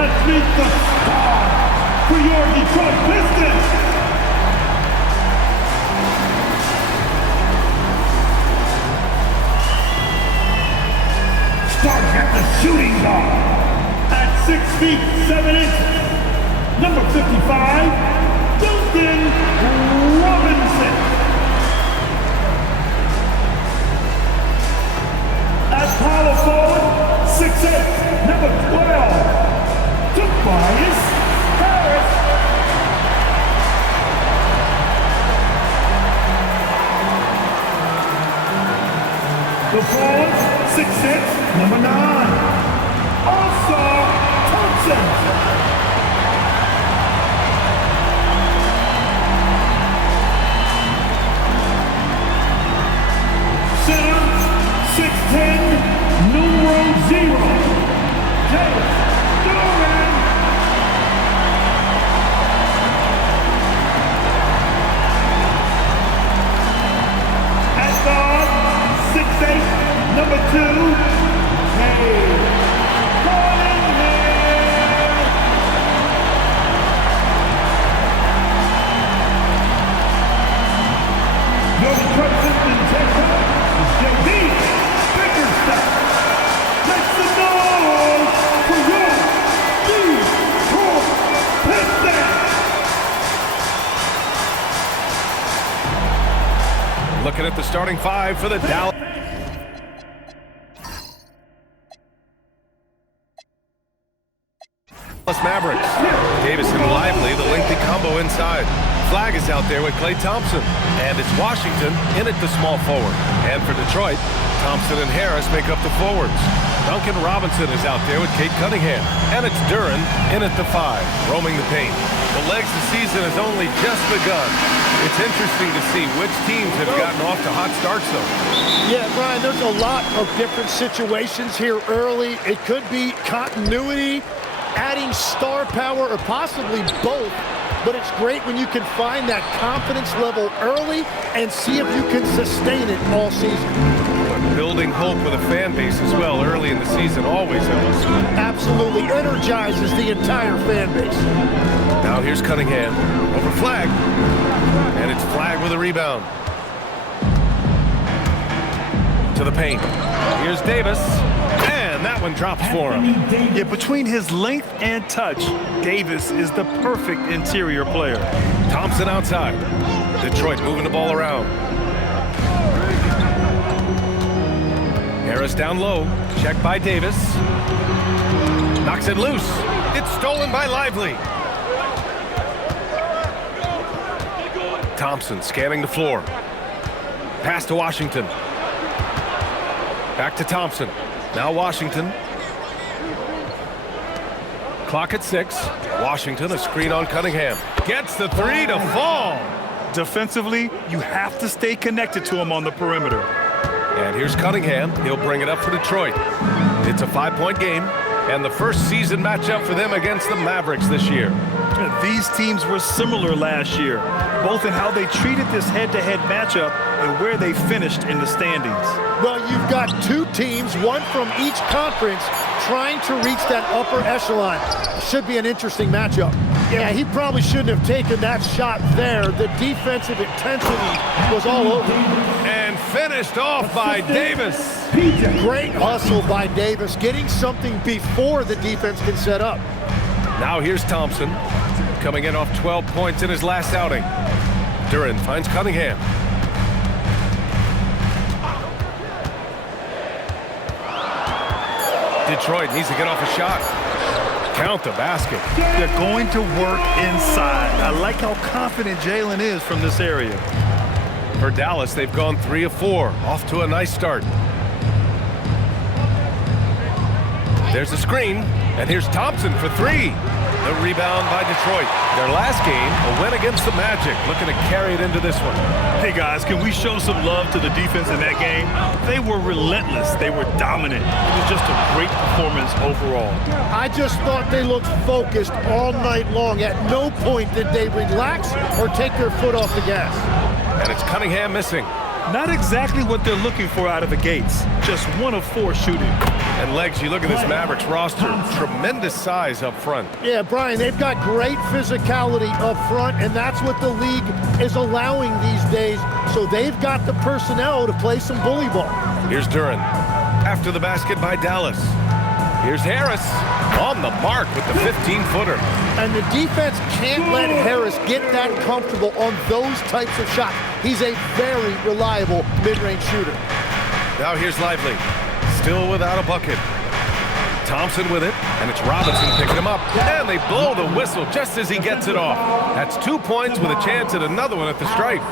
Let's meet the star for your Detroit Pistons. Starting at the shooting guard. At 6 feet 7 inches. Number 55, Duncan Robinson. At power forward, 6'8", number 12, Tobias Harris. The forwards, 6'6", number 9, All-Star Thompson. Center, 6'10", numero 0, Davis Duran. At guard, 6'8", number 2, your Detroit Pistons head coach is JB Bickerstaff. Make some noise for your Detroit Pistons. Looking at the starting five for the Dallas Mavericks. Davis and Lively, the lengthy combo inside. Flag is out there with Klay Thompson. And it's Washington in at the small forward. And for Detroit, Thompson and Harris make up the forwards. Duncan Robinson is out there with Kate Cunningham. And it's Duran in at the 5, roaming the paint. The legs the season has only just begun. It's interesting to see which teams have gotten off to hot starts, though. Yeah, Brian, there's a lot of different situations here early. It could be continuity, adding star power, or possibly both. But it's great when you can find that confidence level early and see if you can sustain it all season. But building hope with a fan base as well early in the season always helps. Absolutely energizes the entire fan base. Now here's Cunningham over Flag. And it's Flag with a rebound. To the paint. Here's Davis. And that one drops for him. Yeah, between his length and touch, Davis is the perfect interior player. Thompson outside. Detroit moving the ball around. Harris down low. Checked by Davis. Knocks it loose. It's stolen by Lively. Thompson scanning the floor. Pass to Washington. Back to Thompson. Now Washington. Clock at 6. Washington, a screen on Cunningham. Gets the 3 to fall. Defensively, you have to stay connected to him on the perimeter. And here's Cunningham. He'll bring it up for Detroit. It's a 5-point game, and the first season matchup for them against the Mavericks this year. These teams were similar last year, both in how they treated this head-to-head matchup and where they finished in the standings. Well, you've got two teams, one from each conference, trying to reach that upper echelon. Should be an interesting matchup. Yeah, he probably shouldn't have taken that shot there. The defensive intensity was all over. And finished off by Davis. Great hustle by Davis, getting something before the defense can set up. Now here's Thompson, coming in off 12 points in his last outing. Duran finds Cunningham. Detroit needs to get off a shot. Count the basket. They're going to work inside. I like how confident Jalen is from this area. For Dallas, they've gone 3 of 4, off to a nice start. There's a screen, and here's Thompson for 3. The rebound by Detroit. Their last game, a win against the Magic, looking to carry it into this one. Hey guys, can we show some love to the defense in that game? They were relentless. They were dominant. It was just a great performance overall. I just thought they looked focused all night long. At no point did they relax or take their foot off the gas. And it's Cunningham missing. Not exactly what they're looking for out of the gates. Just 1 of 4 shooting. And Legs, you look at this Mavericks roster, tremendous size up front. Yeah, Brian, they've got great physicality up front, and that's what the league is allowing these days. So they've got the personnel to play some bully ball. Here's Duren. After the basket by Dallas. Here's Harris on the mark with the 15-footer. And the defense can't let Harris get that comfortable on those types of shots. He's a very reliable mid-range shooter. Now here's Lively. Still without a bucket. Thompson with it, and it's Robinson picking him up. And they blow the whistle just as he gets it off. That's 2 points with a chance at another one at the stripe.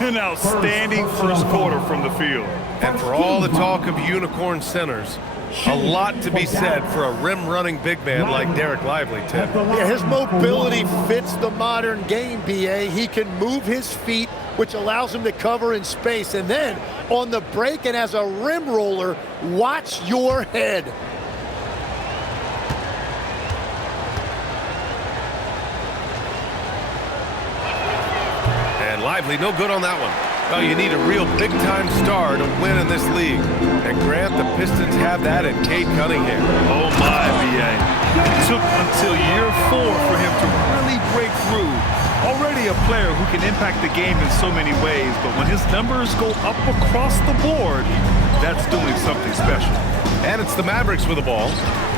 An outstanding first quarter from the field. And for all the talk of unicorn centers, a lot to be said for a rim-running big man like Derek Lively, Tim. Yeah, his mobility fits the modern game, B.A. He can move his feet, which allows him to cover in space. And then on the break and as a rim roller, watch your head. And Lively, no good on that one. Well, you need a real big-time star to win in this league. And Grant, the Pistons have that in Cade Cunningham. Oh, my, B.A. It took until year 4 for him to really break through. Already a player who can impact the game in so many ways, but when his numbers go up across the board, that's doing something special. And it's the Mavericks with the ball,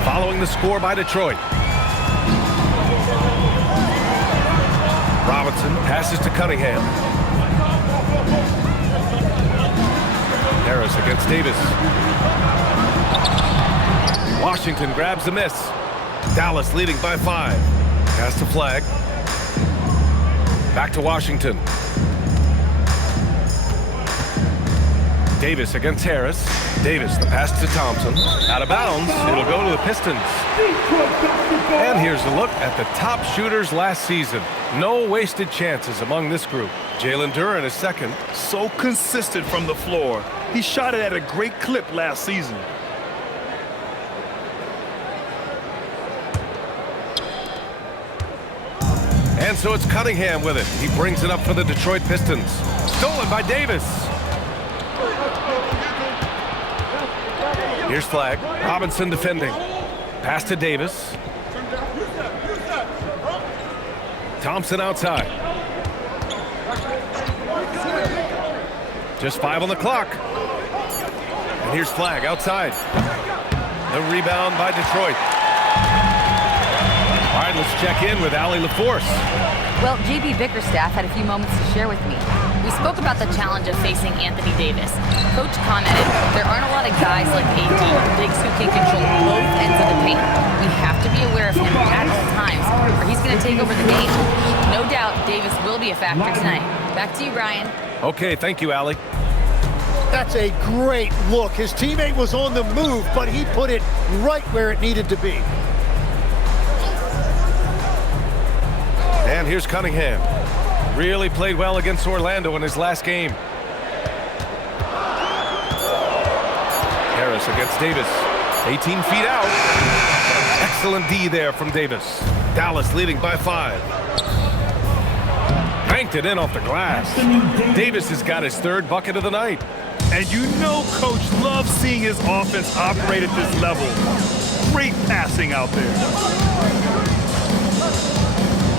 following the score by Detroit. Robinson passes to Cunningham. Harris against Davis. Washington grabs the miss. Dallas leading by 5. Pass to Flag. Back to Washington. Davis against Harris. Davis, the pass to Thompson. Out of bounds, it'll go to the Pistons. And here's a look at the top shooters last season. No wasted chances among this group. Jalen Duren is second. So consistent from the floor. He shot it at a great clip last season. And so it's Cunningham with it. He brings it up for the Detroit Pistons. Stolen by Davis. Here's Flag. Robinson defending. Pass to Davis. Thompson outside. Just 5 on the clock. And here's Flag outside. The rebound by Detroit. All right, let's check in with Allie LaForce. Well, JB Bickerstaff had a few moments to share with me. We spoke about the challenge of facing Anthony Davis. Coach commented, there aren't a lot of guys like AD, bigs who can control both ends of the paint. We have to be aware of him at all times, or he's going to take over the game. No doubt, Davis will be a factor tonight. Back to you, Brian. Okay, thank you, Allie. That's a great look. His teammate was on the move, but he put it right where it needed to be. And here's Cunningham. Really played well against Orlando in his last game. Harris against Davis. 18 feet out. Excellent D there from Davis. Dallas leading by 5. Banked it in off the glass. Davis has got his 3rd bucket of the night. And you know Coach loves seeing his offense operate at this level. Great passing out there.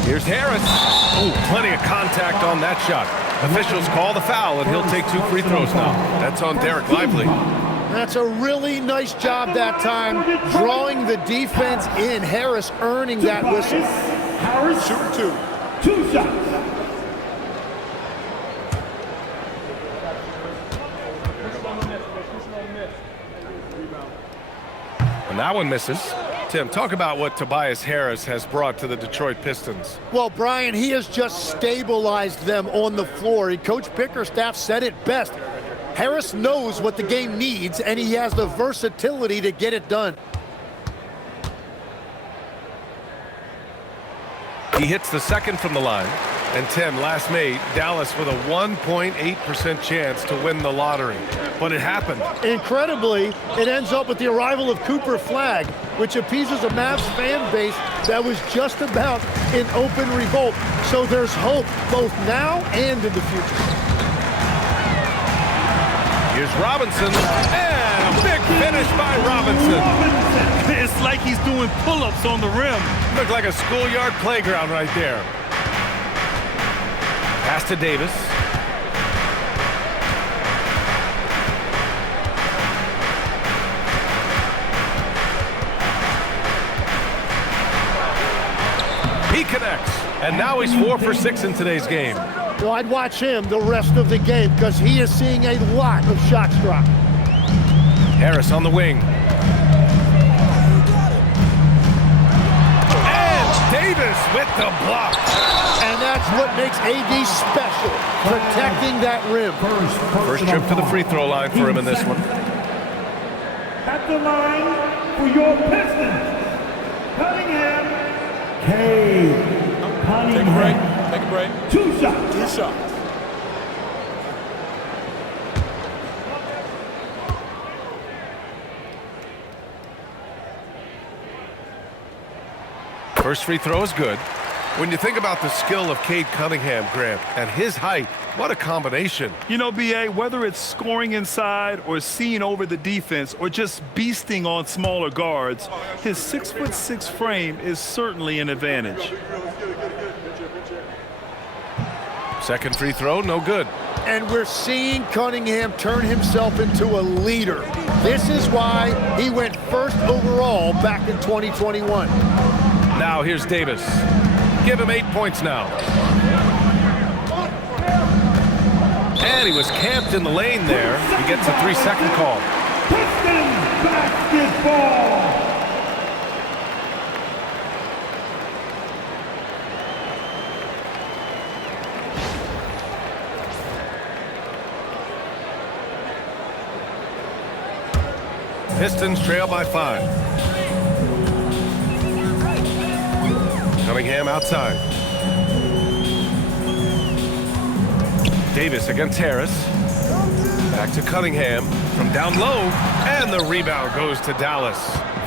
Here's Harris. Oh, plenty of contact on that shot. Officials call the foul, and he'll take 2 free throws now. That's on Derek Lively. That's a really nice job that time, drawing the defense in. Harris earning that whistle. Harris, shoot 2 shots. And that one misses. Tim, talk about what Tobias Harris has brought to the Detroit Pistons. Well, Brian, he has just stabilized them on the floor. And Coach Bickerstaff said it best. Harris knows what the game needs, and he has the versatility to get it done. He hits the 2nd from the line. And Tim, last May, Dallas with a 1.8% chance to win the lottery. But it happened. Incredibly, it ends up with the arrival of Cooper Flag, which appeases a Mavs fan base that was just about in open revolt. So there's hope both now and in the future. Here's Robinson, and a big Finished by Robinson. It's like he's doing pull-ups on the rim. Looked like a schoolyard playground right there. Pass to Davis. He connects, and now he's 4 for 6 in today's game. Well, I'd watch him the rest of the game because he is seeing a lot of shots drop. Harris on the wing. And Davis with the block. And that's what makes AD special, protecting that rim. First trip to the free throw line for him in this one. At the line for your Pistons, Cunningham. Cunningham. Take a break. 2 shots. 2 shots. First free throw is good. When you think about the skill of Cade Cunningham, Grant, and his height, what a combination. You know, B.A., whether it's scoring inside or seeing over the defense or just beasting on smaller guards, his 6'6" frame is certainly an advantage. Second free throw, no good. And we're seeing Cunningham turn himself into a leader. This is why he went first overall back in 2021. Now here's Davis. Give him 8 points now. And he was camped in the lane there. He gets a 3-second call. Pistons basketball. Pistons trail by 5. Cunningham outside. Davis against Harris. Back to Cunningham from down low. And the rebound goes to Dallas.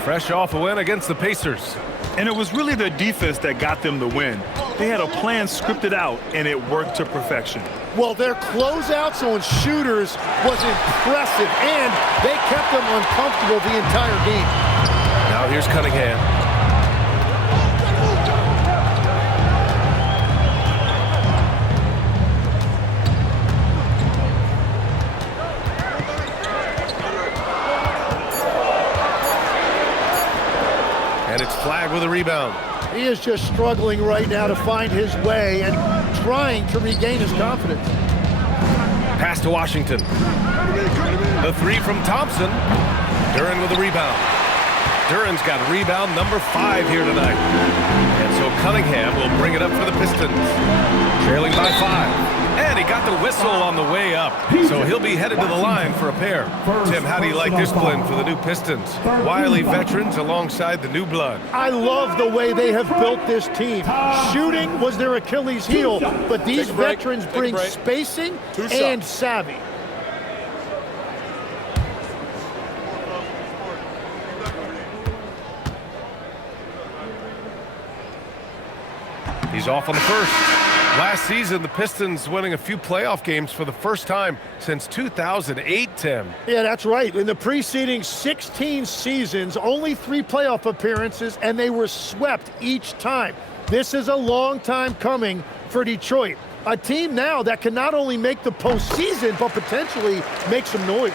Fresh off a win against the Pacers. And it was really their defense that got them the win. They had a plan scripted out, and it worked to perfection. Well, their closeouts on shooters was impressive, and they kept them uncomfortable the entire game. Now here's Cunningham. And it's Flagg with a rebound. He is just struggling right now to find his way and trying to regain his confidence. Pass to Washington. The 3 from Thompson. Duren with a rebound. Duren's got rebound number 5 here tonight. And so Cunningham will bring it up for the Pistons. Trailing by 5. And he got the whistle on the way up. So he'll be headed to the line for a pair. Tim, how do you like this blend for the new Pistons? Wily veterans alongside the new blood. I love the way they have built this team. Shooting was their Achilles heel, but these veterans bring spacing and savvy. He's off on the first. Last season, the Pistons winning a few playoff games for the first time since 2008, Tim. Yeah, that's right. In the preceding 16 seasons, only 3 playoff appearances, and they were swept each time. This is a long time coming for Detroit. A team now that can not only make the postseason, but potentially make some noise.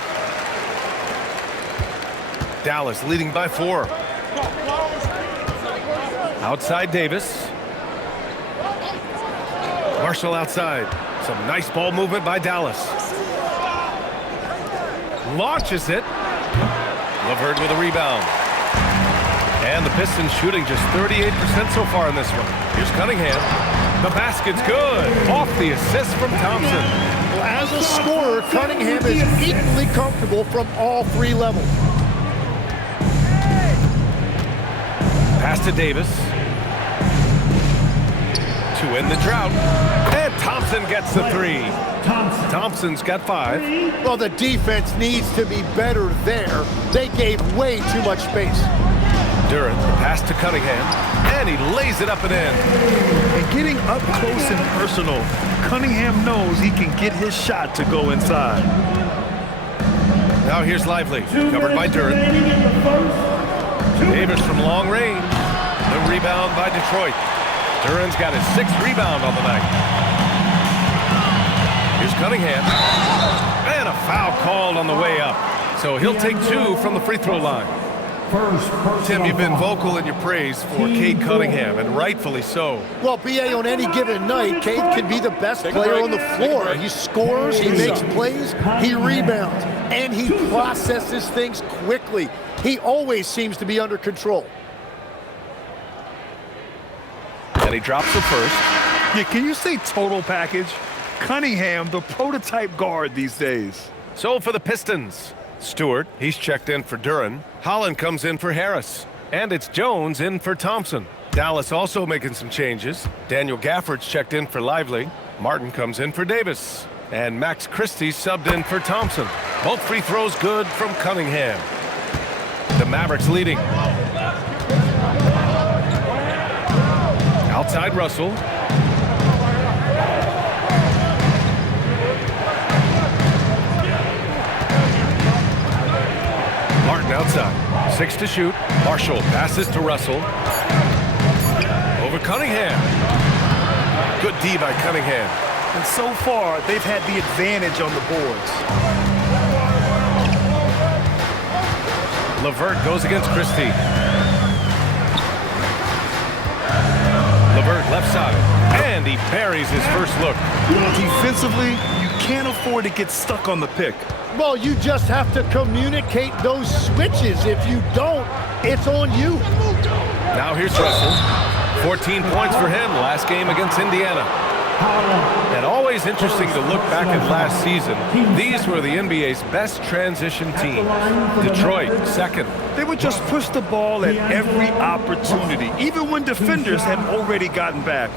Dallas leading by 4. Outside Davis. Marshall outside. Some nice ball movement by Dallas. Launches it. Lavert with a rebound. And the Pistons shooting just 38% so far in this one. Here's Cunningham. The basket's good. Off the assist from Thompson. Well, as a scorer, Cunningham is equally comfortable from all 3 levels. Pass to Davis. To win the drought. And Thompson gets the 3. Thompson's got 5. Well, the defense needs to be better there. They gave way too much space. Duren, the pass to Cunningham. And he lays it up and in. And getting up close and personal, Cunningham knows he can get his shot to go inside. Now here's Lively, covered by Duren. Davis from long range. The rebound by Detroit. Duren's got his 6th rebound on the night. Here's Cunningham. And a foul called on the way up. So he'll take 2 from the free throw line. Tim, you've been vocal in your praise for Cade Cunningham, and rightfully so. Well, B.A., on any given night, Cade can be the best player on the floor. He scores, he makes plays, he rebounds, and he processes things quickly. He always seems to be under control. And he drops the first. Yeah, can you say total package? Cunningham, the prototype guard these days. So for the Pistons, Stewart, he's checked in for Duren. Holland comes in for Harris. And it's Jones in for Thompson. Dallas also making some changes. Daniel Gafford's checked in for Lively. Martin comes in for Davis. And Max Christie subbed in for Thompson. Both free throws good from Cunningham. The Mavericks leading. Outside Russell. Martin outside. 6 to shoot. Marshall passes to Russell. Over Cunningham. Good D by Cunningham. And so far, they've had the advantage on the boards. LeVert goes against Christie. LeVert left side. And he buries his first look. Defensively, you can't afford to get stuck on the pick. Well, you just have to communicate those switches. If you don't, it's on you. Now here's Russell. 14 points for him last game against Indiana. And always interesting to look back at last season. These were the NBA's best transition teams. Detroit, second. They would just push the ball at every opportunity, even when defenders had already gotten back.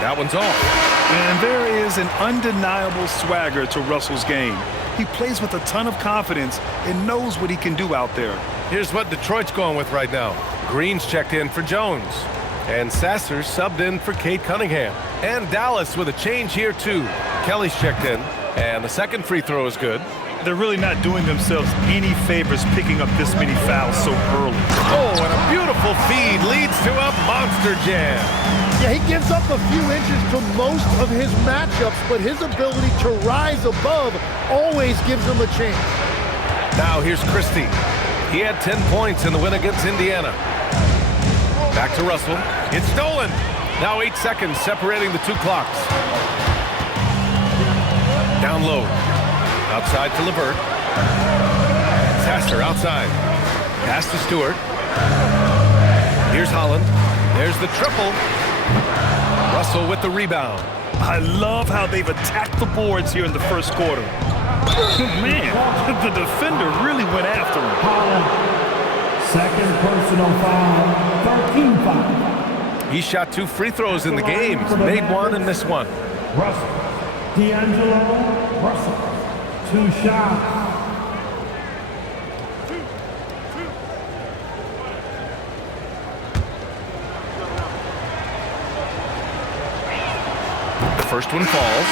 That one's off. And there is an undeniable swagger to Russell's game. He plays with a ton of confidence and knows what he can do out there. Here's what Detroit's going with right now. Green's checked in for Jones. And Sasser subbed in for Cade Cunningham. And Dallas with a change here too. Kelly's checked in. And the second free throw is good. They're really not doing themselves any favors picking up this many fouls so early. Oh, and a beautiful feed leads to a monster jam. Yeah, he gives up a few inches to most of his matchups, but his ability to rise above always gives him a chance. Now here's Christie. He had 10 points in the win against Indiana. Back to Russell. It's stolen. Now 8 seconds separating the 2 clocks. Down low. Outside to LeVert. Sasser outside. Pass to Stewart. Here's Holland. There's the triple. Russell with the rebound. I love how they've attacked the boards here in the first quarter. Man, the defender really went after him. Second personal foul, 13 foul. He shot 2 free throws in the game. He's made 1 and missed 1. Russell. D'Angelo Russell. 2 shots. The first one falls.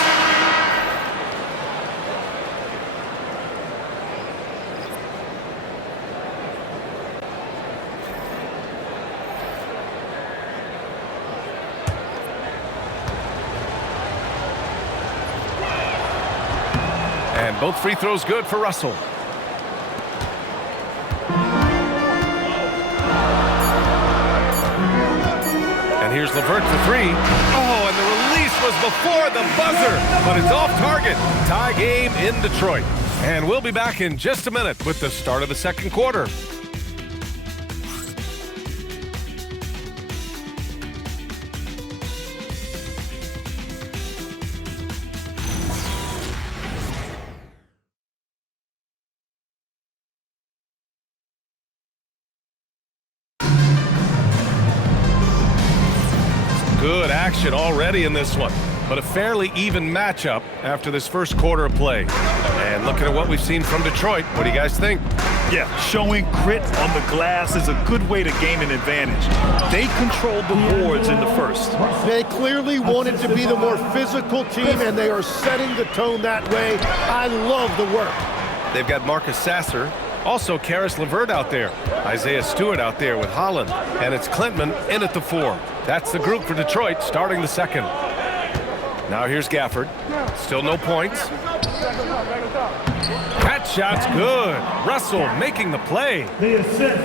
And both free throws good for Russell. And here's LeVert for 3. Oh, and the release was before the buzzer, but it's off target. Tie game in Detroit. And we'll be back in just a minute with the start of the second quarter. Good action already in this one, but a fairly even matchup after this first quarter of play. And looking at what we've seen from Detroit, what do you guys think? Yeah, showing grit on the glass is a good way to gain an advantage. They controlled the boards in the first. They clearly wanted to be the more physical team, and they are setting the tone that way. I love the work. They've got Marcus Sasser, also Karis LeVert out there, Isaiah Stewart out there with Holland, and it's Klintman in at the 4. That's the group for Detroit starting the second. Now here's Gafford. Still no points. That shot's good. Russell making the play.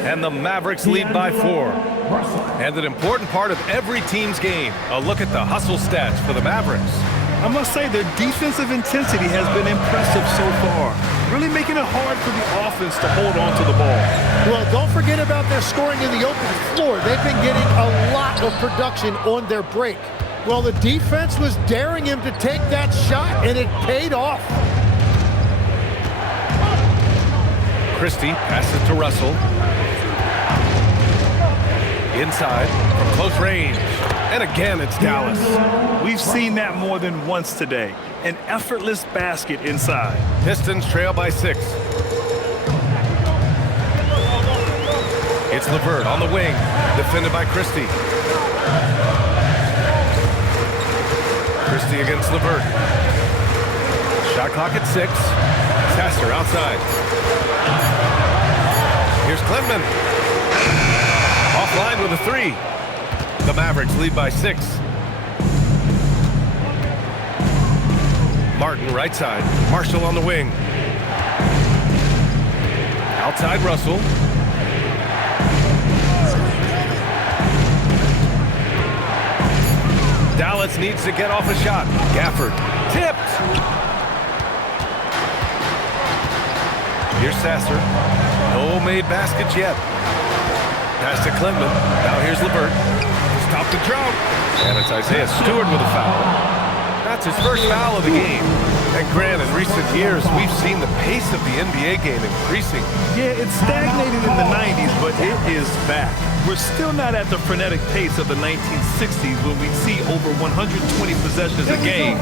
And the Mavericks lead by 4. And an important part of every team's game, a look at the hustle stats for the Mavericks. I must say their defensive intensity has been impressive so far, really making it hard for the offense to hold on to the ball. Well, don't forget about their scoring in the open floor. They've been getting a lot of production on their break. Well, the defense was daring him to take that shot, and it paid off. Christie passes to Russell. Inside from close range. And again, it's Dallas. We've seen that more than once today. An effortless basket inside. Pistons trail by 6. It's LeVert on the wing, defended by Christie. Christie against LeVert. Shot clock at 6. Sasser outside. Here's Klintman. Offline with a 3. The Mavericks lead by 6. Martin right side. Marshall on the wing. Outside Russell. Dallas needs to get off a shot. Gafford tipped. Here's Sasser. No made baskets yet. Pass to Klintman. Now here's LeVert. Stop the drought. And it's Isaiah Stewart with a foul. That's his first foul of the game. And Grant, in recent years, we've seen the pace of the NBA game increasing. Yeah, it stagnated in the 90s, but it is back. We're still not at the frenetic pace of the 1960s when we'd see over 120 possessions a game.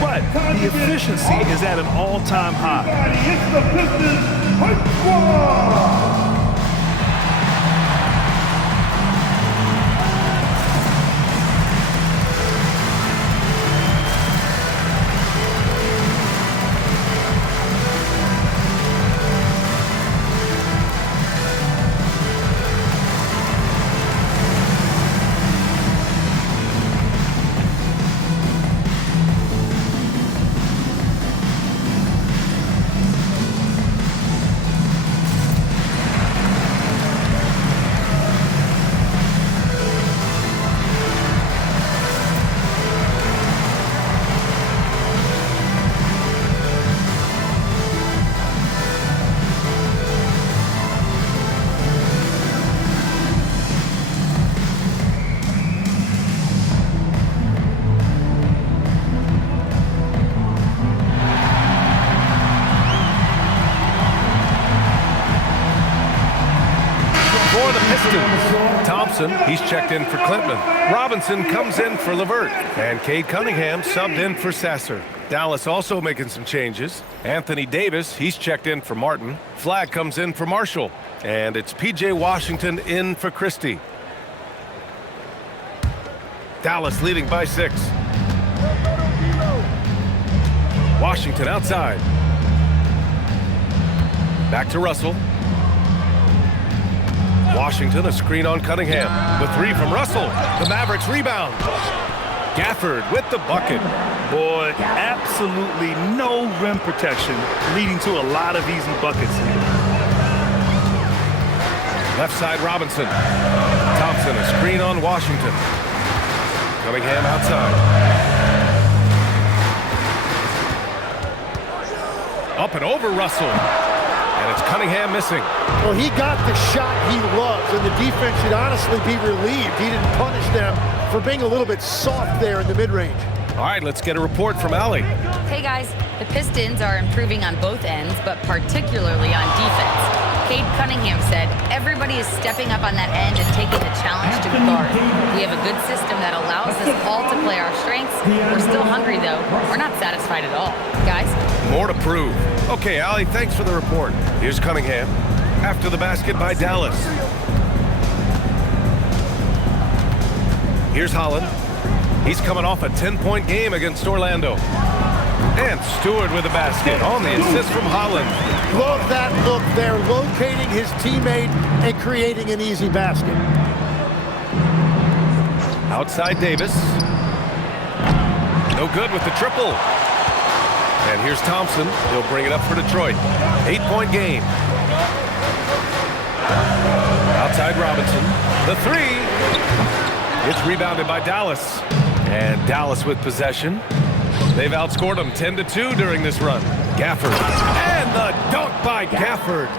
But the efficiency is at an all-time high. It's the Pistons Punch Squad! For the Pistons, Thompson, he's checked in for Klintman. Robinson comes in for LeVert. And Cade Cunningham subbed in for Sasser. Dallas also making some changes. Anthony Davis, he's checked in for Martin. Flagg comes in for Marshall. And it's P.J. Washington in for Christie. Dallas leading by 6. Washington outside. Back to Russell. Washington, a screen on Cunningham. The 3 from Russell. The Mavericks rebound. Gafford with the bucket. Boy, absolutely no rim protection, leading to a lot of easy buckets here. Left side Robinson. Thompson, a screen on Washington. Cunningham outside. Up and over Russell. And it's Cunningham missing. Well, he got the shot he loves, and the defense should honestly be relieved. He didn't punish them for being a little bit soft there in the mid-range. All right, let's get a report from Allie. Hey guys, the Pistons are improving on both ends, but particularly on defense. Cade Cunningham said, everybody is stepping up on that end and taking the challenge to guard. We have a good system that allows us all to play our strengths. We're still hungry though. We're not satisfied at all. Guys? More to prove. Okay, Allie, thanks for the report. Here's Cunningham. after the basket by Dallas. Here's Holland. He's coming off a 10-point game against Orlando. And Stewart with the basket on the assist from Holland. Love that look there, locating his teammate and creating an easy basket. Outside Davis. No good with the triple. And here's Thompson. He'll bring it up for Detroit. 8-point game. Outside Robinson. The three. It's rebounded by Dallas. And Dallas with possession. They've outscored them 10-2 during this run. Gafford. And the dunk by Gafford.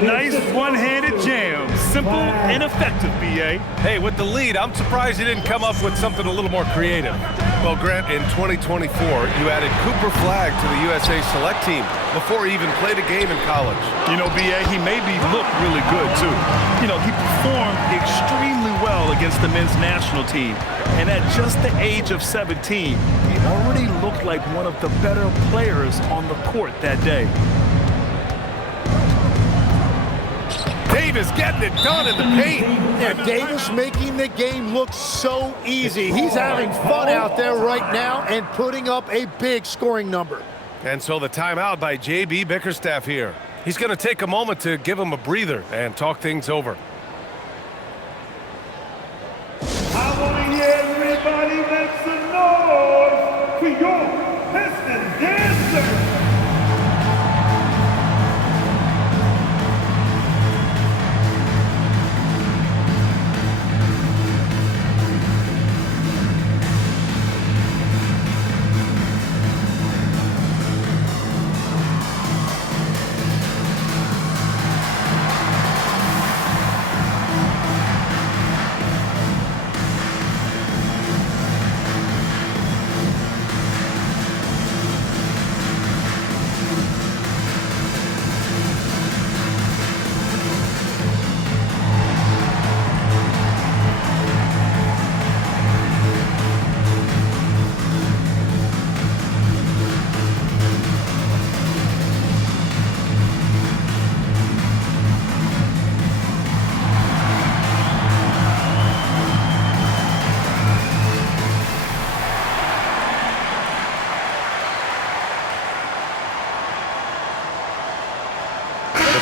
Nice one-handed jam. Simple and effective, B.A. Hey, with the lead, I'm surprised he didn't come up with something a little more creative. Well, Grant, in 2024, you added Cooper Flagg to the USA Select team before he even played a game in college. You know, B.A., he made me look really good, too. You know, he performed extremely well against the men's national team. And at just the age of 17, he already looked like one of the better players on the court that day. Davis getting it done in the paint. Yeah, Davis making the game look so easy. He's having fun out there right now and putting up a big scoring number. And so the timeout by J.B. Bickerstaff here. He's going to take a moment to give him a breather and talk things over. I want to hear everybody make some noise for your Pistons dancers.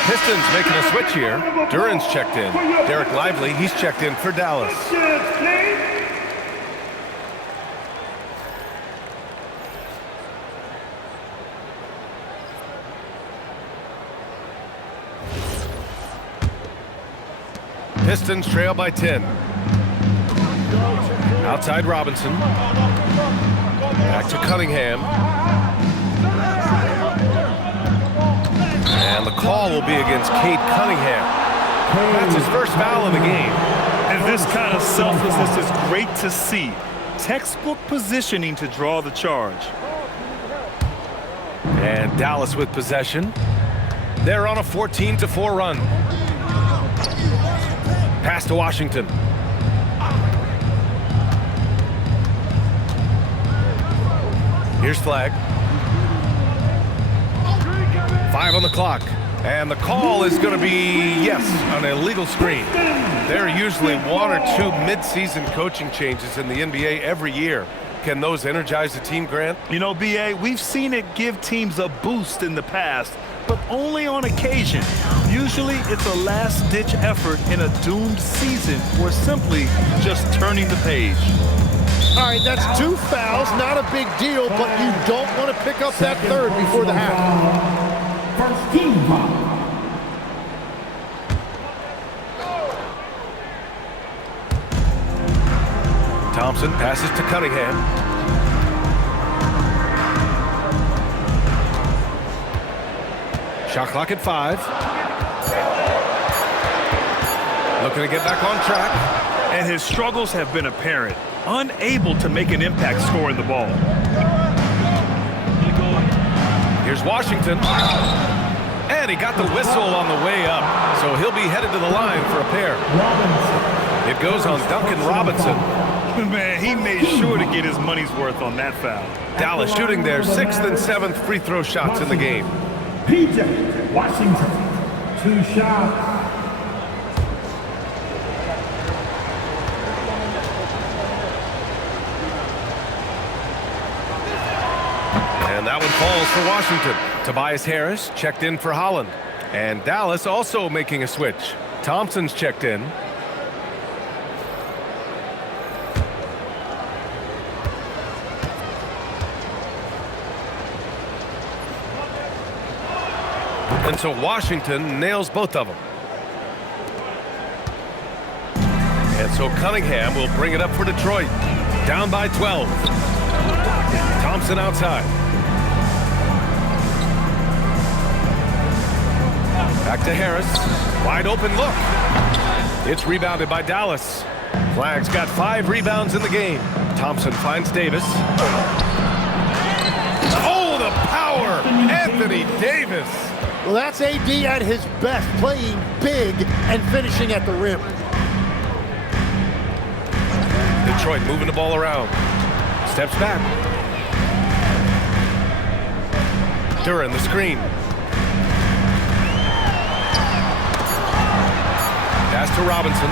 Pistons making a switch here. Duran's checked in. Derek Lively, he's checked in for Dallas. Pistons trail by 10. Outside Robinson. Back to Cunningham. And the call will be against Cade Cunningham. That's his first foul in the game. And this kind of selflessness is great to see. Textbook positioning to draw the charge. And Dallas with possession. They're on a 14-4 run. Pass to Washington. Here's Flagg. 5 on the clock. And the call is going to be, yes, an illegal screen. There are usually 1 or 2 mid-season coaching changes in the NBA every year. Can those energize the team, Grant? You know, B.A., we've seen it give teams a boost in the past, but only on occasion. Usually it's a last-ditch effort in a doomed season or simply just turning the page. All right, that's 2 fouls, not a big deal, but you don't want to pick up that third before the half. First team foul. Thompson passes to Cunningham. Shot clock at 5. Looking to get back on track. And his struggles have been apparent. Unable to make an impact scoring the ball. Here's Washington. And he got the whistle on the way up. So he'll be headed to the line for a pair. It goes on Duncan Robinson. Man, he made sure to get his money's worth on that foul. Dallas shooting their 6th and 7th free throw shots in the game. PJ Washington, 2 shots. And that one falls for Washington. Tobias Harris checked in for Holland. And Dallas also making a switch. Thompson's checked in. And so Washington nails both of them. And so Cunningham will bring it up for Detroit. Down by 12. Thompson outside. Back to Harris. Wide open look. It's rebounded by Dallas. Flag's got 5 rebounds in the game. Thompson finds Davis. Oh, the power! Anthony Davis. Well, that's AD at his best, playing big and finishing at the rim. Detroit moving the ball around. Steps back. Duran the screen. Pass to Robinson.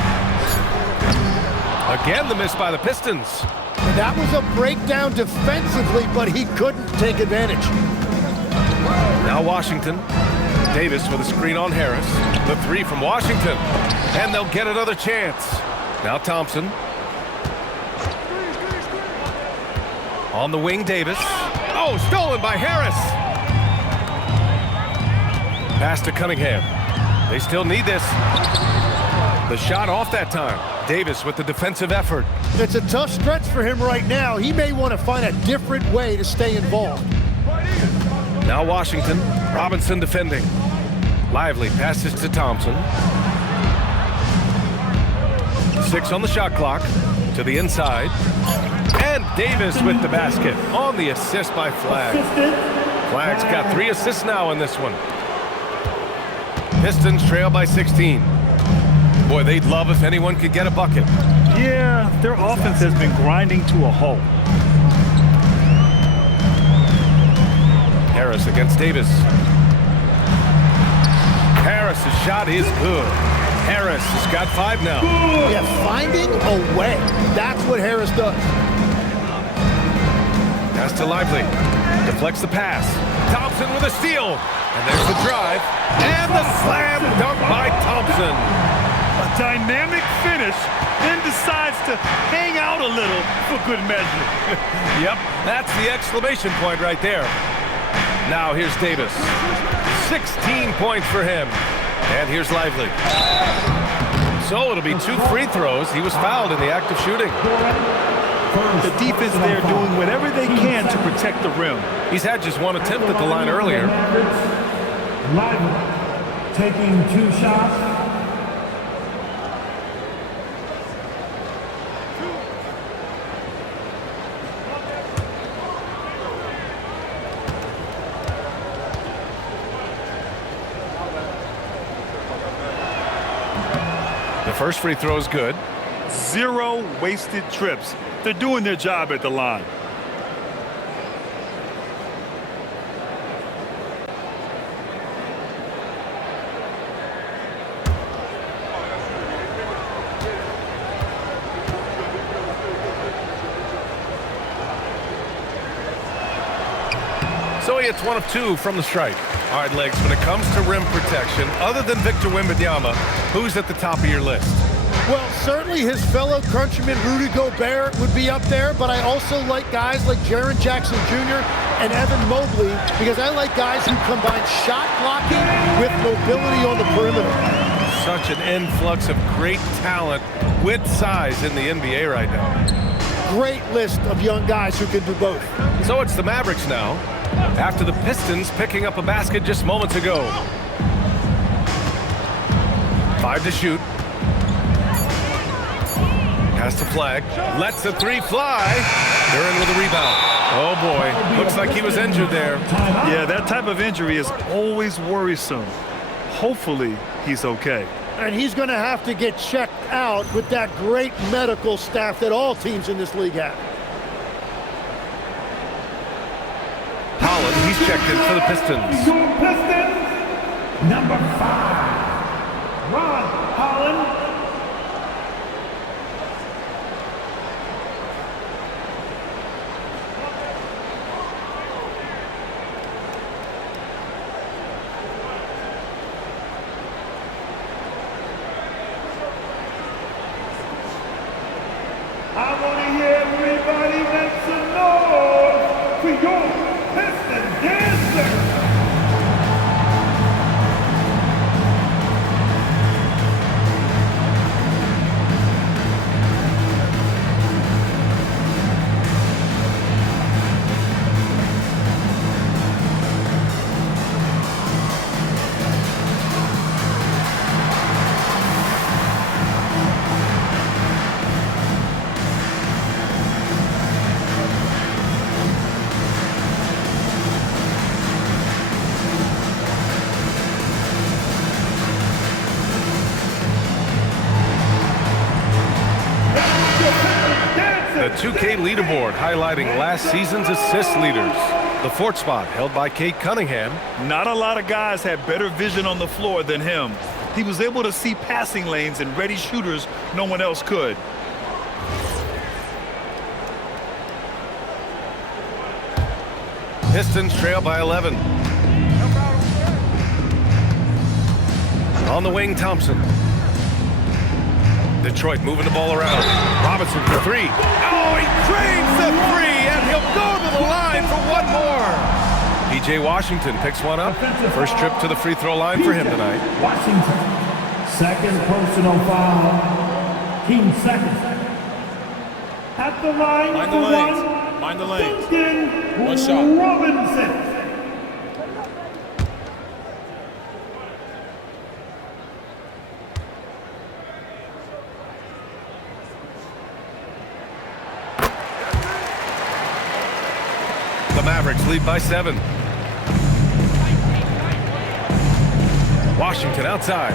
Again the miss by the Pistons. And that was a breakdown defensively, but he couldn't take advantage. Now Washington. Davis with a screen on Harris. The 3 from Washington. And they'll get another chance. Now Thompson. On the wing, Davis. Oh, stolen by Harris. Pass to Cunningham. They still need this. The shot off that time. Davis with the defensive effort. It's a tough stretch for him right now. He may want to find a different way to stay involved. Now Washington. Robinson defending. Lively passes to Thompson. 6 on the shot clock. To the inside. And Davis with the basket on the assist by Flag. Flag's got 3 assists now in this one. Pistons trail by 16. Boy, they'd love if anyone could get a bucket. Yeah, their offense has been grinding to a halt. Harris against Davis. Harris's shot is good. Harris has got 5 now. Yeah, finding a way. That's what Harris does. Pass to Lively. Deflects the pass. Thompson with a steal. And there's the drive. And the slam dunk by Thompson. A dynamic finish, then decides to hang out a little for good measure. Yep, that's the exclamation point right there. Now here's Davis. 16 points for him. And here's Lively. So it'll be 2 free throws. He was fouled in the act of shooting. The defense there doing whatever they can to protect the rim. He's had just 1 attempt at the line earlier. Lively taking 2 shots. The first free throw is good. 0 wasted trips. They're doing their job at the line. So he hits 1 of 2 from the stripe. All right, Legs, when it comes to rim protection, other than Victor Wembanyama, who's at the top of your list? Well, certainly his fellow countryman Rudy Gobert would be up there, but I also like guys like Jaren Jackson Jr. and Evan Mobley because I like guys who combine shot blocking with mobility on the perimeter. Such an influx of great talent with size in the NBA right now. Great list of young guys who can do both. So it's the Mavericks now, after the Pistons picking up a basket just moments ago. 5 to shoot. Pass to Flag. Lets the 3 fly. They're in with a rebound. Oh, boy. Looks like he was injured there. Yeah, that type of injury is always worrisome. Hopefully, he's okay. And he's going to have to get checked out with that great medical staff that all teams in this league have. Holland, he's checked in for the Pistons. Pistons, number 5. Ron Holland. I want to hear everybody make some noise for your Pistons dancer. The 2K leaderboard highlighting last season's assist leaders. The fourth spot held by Kate Cunningham. Not a lot of guys had better vision on the floor than him. He was able to see passing lanes and ready shooters no one else could. Pistons trail by 11. On the wing, Thompson. Detroit moving the ball around. Robinson for three. Oh, he drains the three, and he'll go to the line for one more. P.J. Washington picks one up. First trip to the free throw line for him tonight. Washington, second personal foul. Team second. At the line Mind for the lanes. one. Mind the lanes. Duncan One shot. Robinson. The Mavericks lead by 7. Washington outside.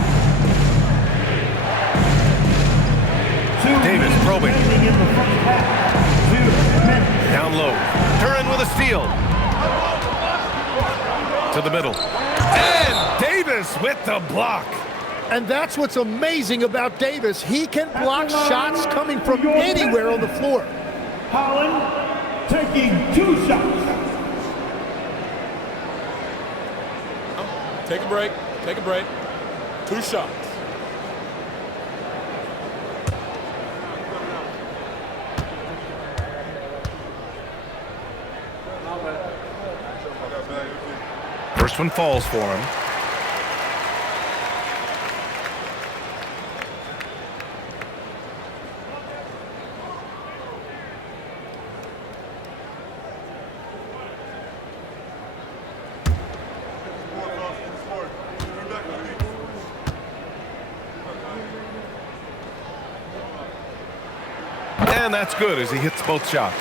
Davis probing. Down low. Duran with a steal. To the middle. And Davis with the block. And that's what's amazing about Davis. He can block shots coming from anywhere on the floor. Holland taking 2 shots. Take a break. Take a break. 2 shots. First one falls for him. And that's good as he hits both shots.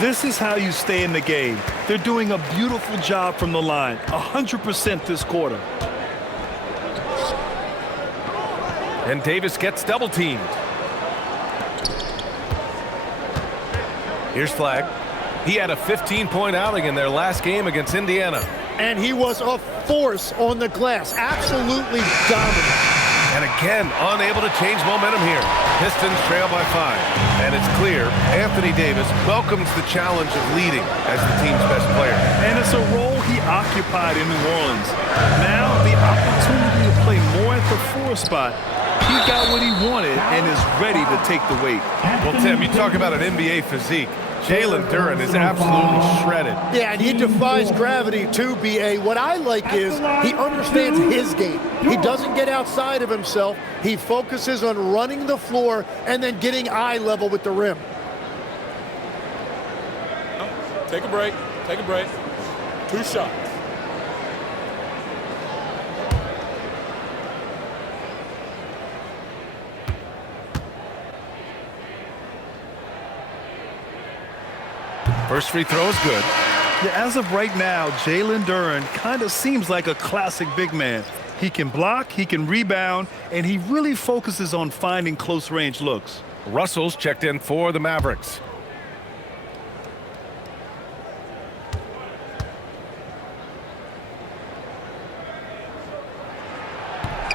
This is how you stay in the game. They're doing a beautiful job from the line. 100% this quarter. And Davis gets double teamed. Here's Flag. He had a 15-point outing in their last game against Indiana. And he was a force on the glass. Absolutely dominant. And again, unable to change momentum here. Pistons trail by 5. And it's clear Anthony Davis welcomes the challenge of leading as the team's best player. And it's a role he occupied in New Orleans. Now the opportunity to play more at the 4 spot. He got what he wanted and is ready to take the weight. Well, Tim, you talk about an NBA physique. Jalen Duran is absolutely shredded. Yeah, and he defies gravity too, B.A. What I like is he understands his game. He doesn't get outside of himself. He focuses on running the floor and then getting eye level with the rim. Take a break. Take a break. 2 shots. First free throw is good. Yeah, as of right now, Jalen Duran kind of seems like a classic big man. He can block, he can rebound, and he really focuses on finding close-range looks. Russell's checked in for the Mavericks.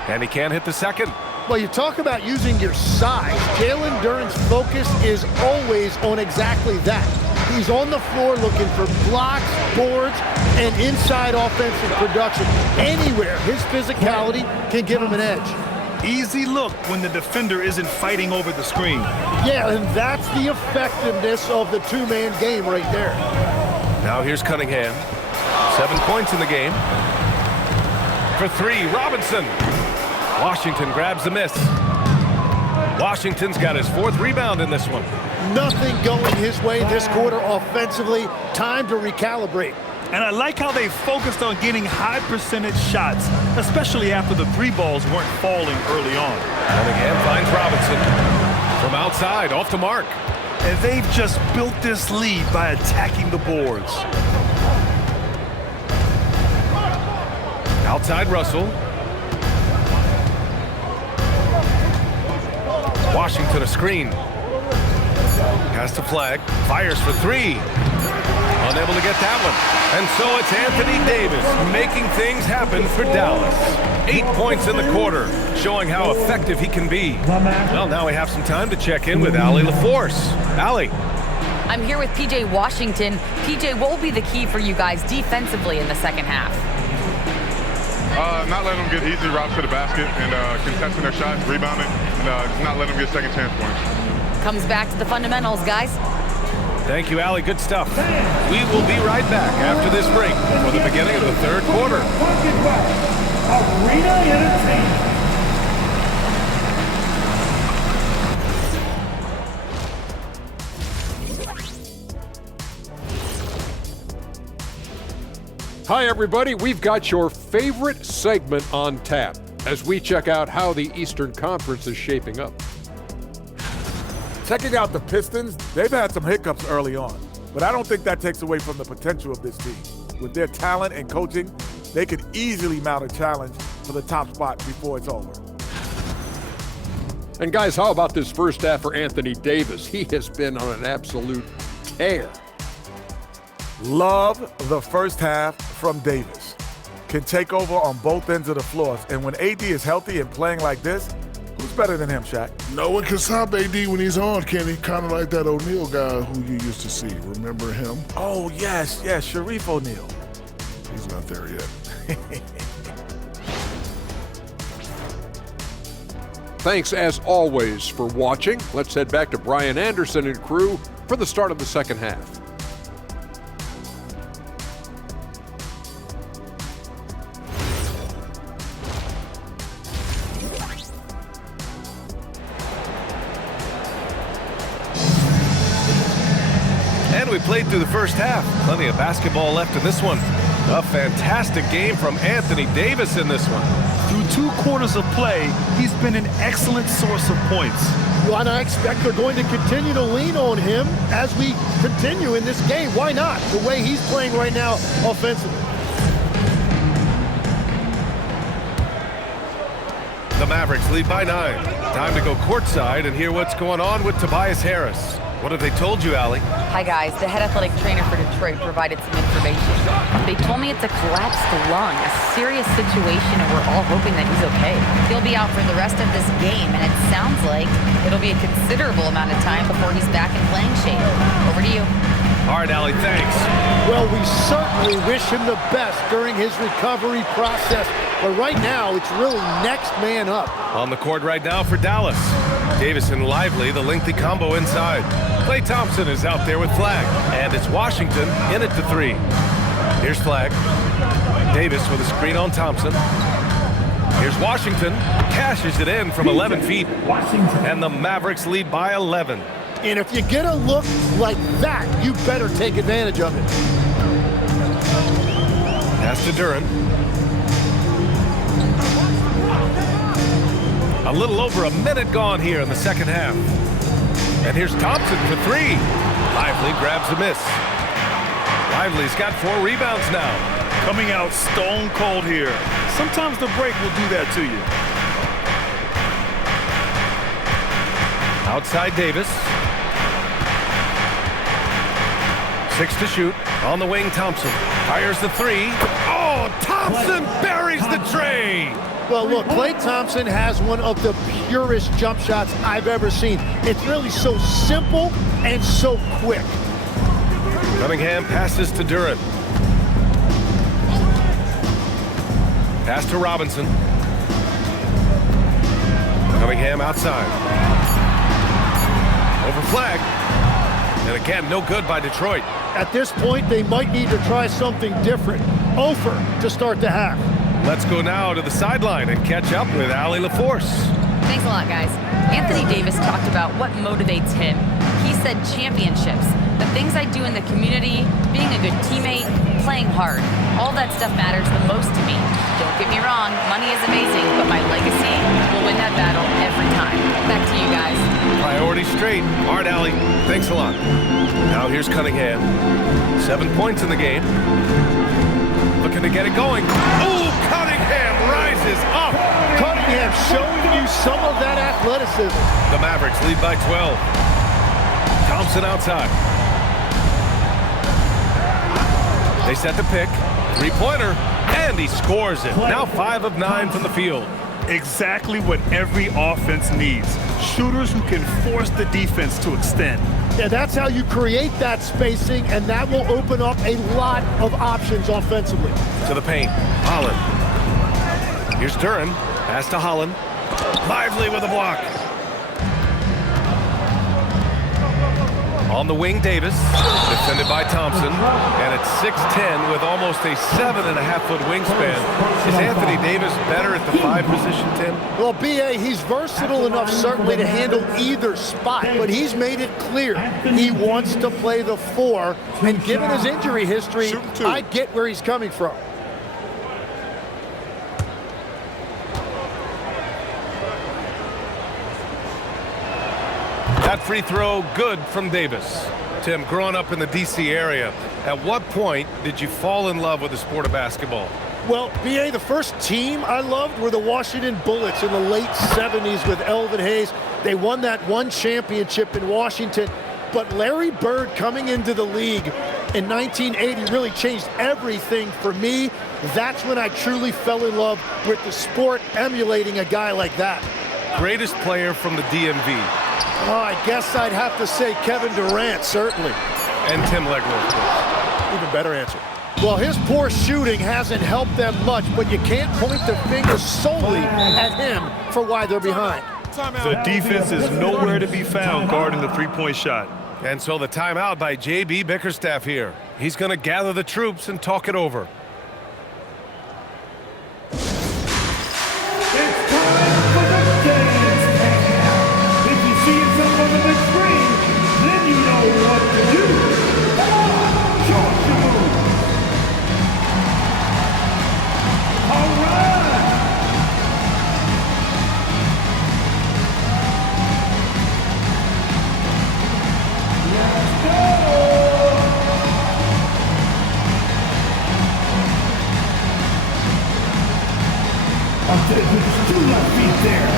And he can't hit the second. Well, you talk about using your size. Jalen Duren's focus is always on exactly that. He's on the floor looking for blocks, boards, and inside offensive production. Anywhere his physicality can give him an edge. Easy look when the defender isn't fighting over the screen. Yeah, and that's the effectiveness of the two-man game right there. Now here's Cunningham. 7 points in the game. For 3, Robinson. Washington grabs the miss. Washington's got his 4th rebound in this one. Nothing going his way this quarter offensively. Time to recalibrate. And I like how they focused on getting high percentage shots, especially after the 3 balls weren't falling early on. Cunningham finds Robinson from outside, off the mark. And they've just built this lead by attacking the boards. Outside Russell. Washington a screen. Pass to Flag. Fires for 3. Unable to get that one. And so it's Anthony Davis making things happen for Dallas. 8 points in the quarter, showing how effective he can be. Well, now we have some time to check in with Allie LaForce. Allie. I'm here with PJ Washington. PJ, what will be the key for you guys defensively in the second half? Not letting them get easy routes to the basket and contesting their shots, rebounding, and just not letting them get second chance points. Comes back to the fundamentals, guys. Thank you, Allie. Good stuff. We will be right back after this break for the beginning of the third quarter. Arena Entertainment. Hi, everybody. We've got your favorite segment on tap as we check out how the Eastern Conference is shaping up. Checking out the Pistons, they've had some hiccups early on, but I don't think that takes away from the potential of this team. With their talent and coaching, they could easily mount a challenge for the top spot before it's over. And guys, how about this first half for Anthony Davis? He has been on an absolute tear. Love the first half from Davis. Can take over on both ends of the floor. And when AD is healthy and playing like this, who's better than him, Shaq? No one can stop AD when he's on, Kenny. Kind of like that O'Neal guy who you used to see. Remember him? Oh, yes, Sharif O'Neal. He's not there yet. Thanks, as always, for watching. Let's head back to Brian Anderson and crew for the start of the second half. And we played through the first half. Plenty of basketball left in this one. A fantastic game from Anthony Davis in this one. Through 2 quarters of play, he's been an excellent source of points. Well, and I expect they're going to continue to lean on him as we continue in this game. Why not? The way he's playing right now offensively. The Mavericks lead by 9. Time to go courtside and hear what's going on with Tobias Harris. What have they told you, Allie? Hi, guys. The head athletic trainer for Detroit provided some information. They told me it's a collapsed lung, a serious situation, and we're all hoping that he's okay. He'll be out for the rest of this game, and it sounds like it'll be a considerable amount of time before he's back in playing shape. Over to you. All right, Allie, thanks. Well, we certainly wish him the best during his recovery process. But right now, it's really next man up. On the court right now for Dallas. Davis and Lively, the lengthy combo inside. Klay Thompson is out there with Flag. And it's Washington in it to 3. Here's Flag. Davis with a screen on Thompson. Here's Washington. Cashes it in from 11 feet. And the Mavericks lead by 11. And if you get a look like that, you better take advantage of it. Pass to Duren. A little over a minute gone here in the second half. And here's Thompson for 3. Lively grabs the miss. Lively's got 4 rebounds now. Coming out stone cold here. Sometimes the break will do that to you. Outside Davis. 6 to shoot. On the wing, Thompson fires the three. Oh, Thompson buries the tray. Well, look, Klay Thompson has one of the purest jump shots I've ever seen. It's really so simple and so quick. Cunningham passes to Duran. Pass to Robinson. Cunningham outside. Over flag. And again, no good by Detroit. At this point, they might need to try something different. Over to start the half. Let's go now to the sideline and catch up with Allie LaForce. Thanks a lot, guys. Anthony Davis talked about what motivates him. He said championships, the things I do in the community, being a good teammate, playing hard. All that stuff matters the most to me. Don't get me wrong, money is amazing, but my legacy will win that battle every time. Back to you guys. Priority straight. Hard, Allie. Thanks a lot. Now here's Cunningham. 7 points in the game. Looking to get it going. Oh, Cunningham rises up. Cunningham showing you some of that athleticism. The Mavericks lead by 12. Thompson outside. They set the pick. Three-pointer. And he scores it. Now 5 of 9 from the field. Exactly what every offense needs. Shooters who can force the defense to extend. Yeah, that's how you create that spacing, and that will open up a lot of options offensively. To the paint. Holland. Here's Duran. Pass to Holland. Lively with a block. On the wing, Davis. Defended by Thompson. And at 6'10", with almost a 7.5-foot wingspan. Is Anthony Davis better at the 5 position, Tim? Well, B.A., he's versatile enough certainly to handle either spot, but he's made it clear he wants to play the 4. And given his injury history, I get where he's coming from. That free throw, good from Davis. Tim, growing up in the D.C. area, at what point did you fall in love with the sport of basketball? Well, B.A., the first team I loved were the Washington Bullets in the late 70s with Elvin Hayes. They won that one championship in Washington. But Larry Bird coming into the league in 1980 really changed everything for me. That's when I truly fell in love with the sport, emulating a guy like that. Greatest player from the DMV? Oh, I guess I'd have to say Kevin Durant, certainly. And Tim Legler, of course. Even better answer. Well, his poor shooting hasn't helped them much, but you can't point the finger solely at him for why they're behind. The defense is nowhere to be found guarding the three-point shot. And so the timeout by J.B. Bickerstaff here. He's going to gather the troops and talk it over. It's time for the dance cam. If you see yourself on the big screen, then you know what to do. Come on, show us your move. All right. Let's go. I'll take it 2 left feet there.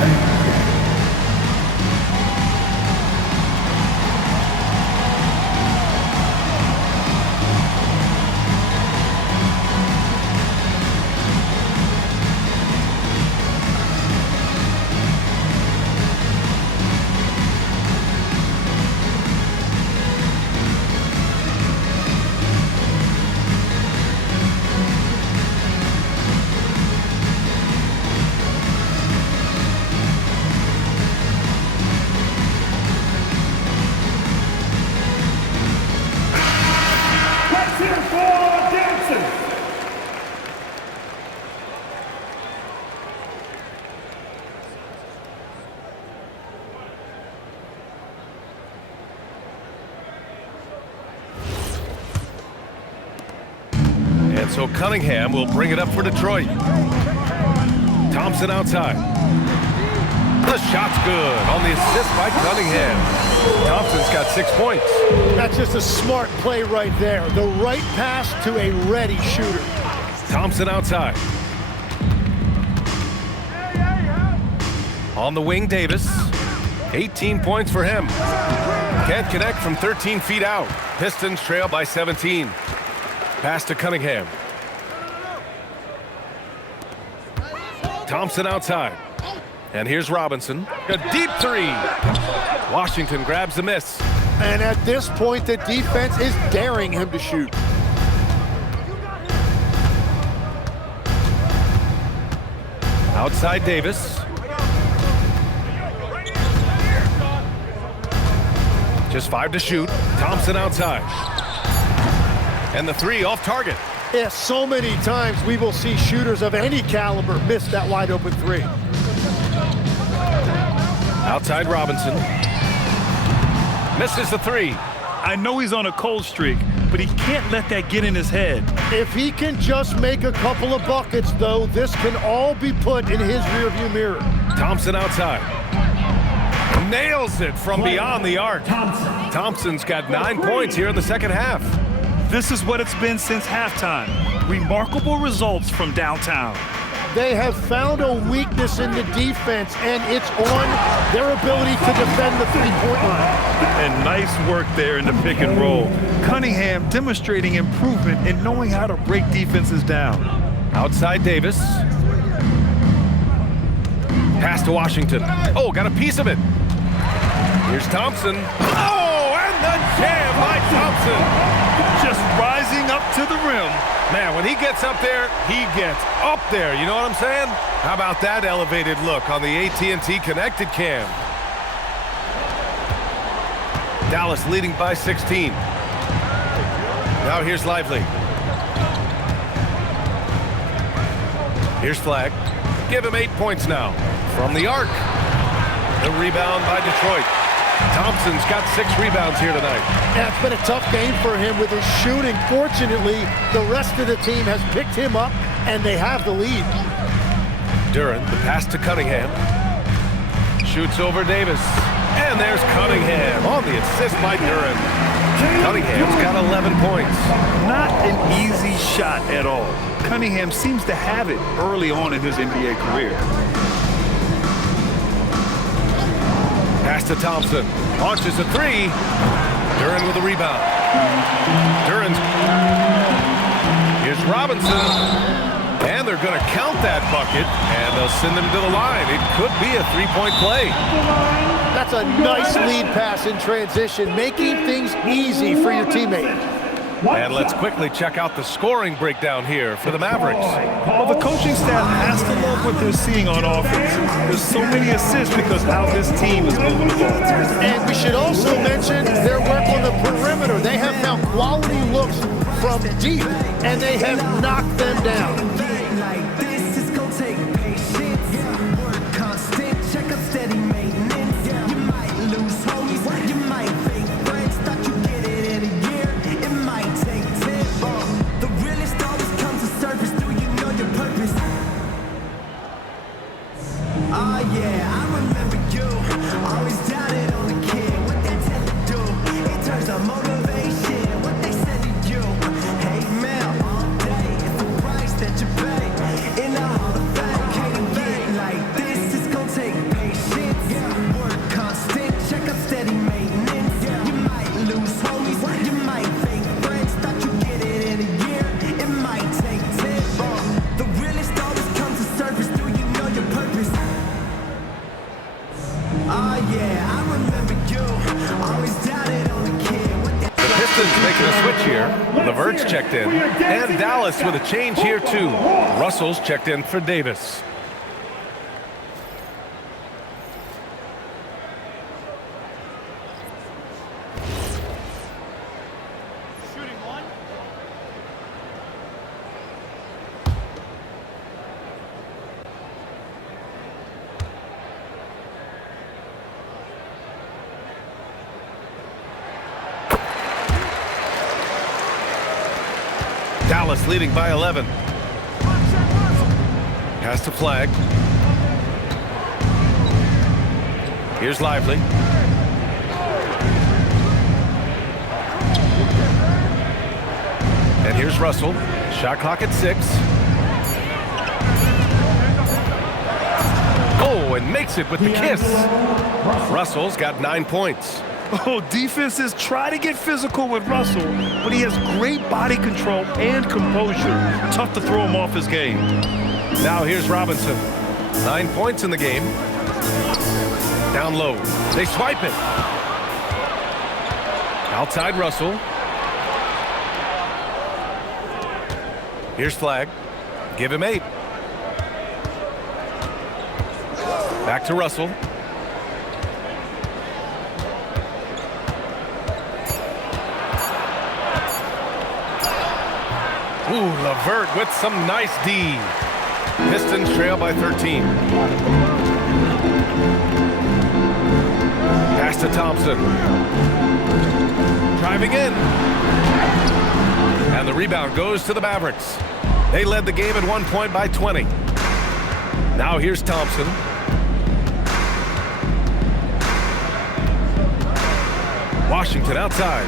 And so Cunningham will bring it up for Detroit. Thompson outside. The shot's good on the assist by Cunningham. Thompson's got 6 points. That's just a smart play right there. The right pass to a ready shooter. Thompson outside. On the wing, Davis. 18 points for him. Can't connect from 13 feet out. Pistons trail by 17. Pass to Cunningham. Thompson outside. And here's Robinson. A deep three. Washington grabs the miss. And at this point, the defense is daring him to shoot. Outside Davis. Just 5 to shoot. Thompson outside. And the three off target. Yeah, so many times we will see shooters of any caliber miss that wide open three. Outside Robinson. Misses the three. I know he's on a cold streak, but he can't let that get in his head. If he can just make a couple of buckets, though, this can all be put in his rearview mirror. Thompson outside. Nails it from beyond the arc. Thompson's got 9 points here in the second half. This is what it's been since halftime. Remarkable results from downtown. They have found a weakness in the defense, and it's on their ability to defend the three-point line. And nice work there in the pick and roll. Cunningham demonstrating improvement in knowing how to break defenses down. Outside Davis. Pass to Washington. Oh, got a piece of it. Here's Thompson. Oh, and the jam by Thompson. Just rising up to the rim. Man, when he gets up there, he gets up there. You know what I'm saying? How about that elevated look on the AT&T Connected Cam? Dallas leading by 16. Now here's Lively. Here's Flag. Give him 8 points now. From the arc. The rebound by Detroit. Thompson's got 6 rebounds here tonight. Yeah, it's been a tough game for him with his shooting. Fortunately, the rest of the team has picked him up, and they have the lead. Duran, the pass to Cunningham. Shoots over Davis. And there's Cunningham on the assist by Duran. Cunningham's got 11 points. Not an easy shot at all. Cunningham seems to have it early on in his NBA career. Pass to Thompson. Launches a three. Duran with a rebound. Duran's. Here's Robinson. And they're going to count that bucket. And they'll send them to the line. It could be a three-point play. That's a nice lead pass in transition, making things easy for your teammate. And let's quickly check out the scoring breakdown here for the Mavericks. Well, the coaching staff has to love what they're seeing on offense. There's so many assists because how this team is moving the ball. And we should also mention their work on the perimeter. They have found quality looks from deep, and they have knocked them down. Making a switch here. LeVert's checked in. And Dallas with a change here too. Russell's checked in for Davis. Dallas leading by 11. Pass to Flag. Here's Lively. And here's Russell. Shot clock at 6. Oh, and makes it with the kiss. Russell's got 9 points. Oh, defenses try to get physical with Russell, but he has great body control and composure. Tough to throw him off his game. Now here's Robinson. 9 points in the game. Down low. They swipe it. Outside Russell. Here's Flag. Give him 8. Back to Russell. Ooh, LeVert with some nice D. Pistons trail by 13. Pass to Thompson. Driving in. And the rebound goes to the Mavericks. They led the game at 1 point by 20. Now here's Thompson. Washington outside.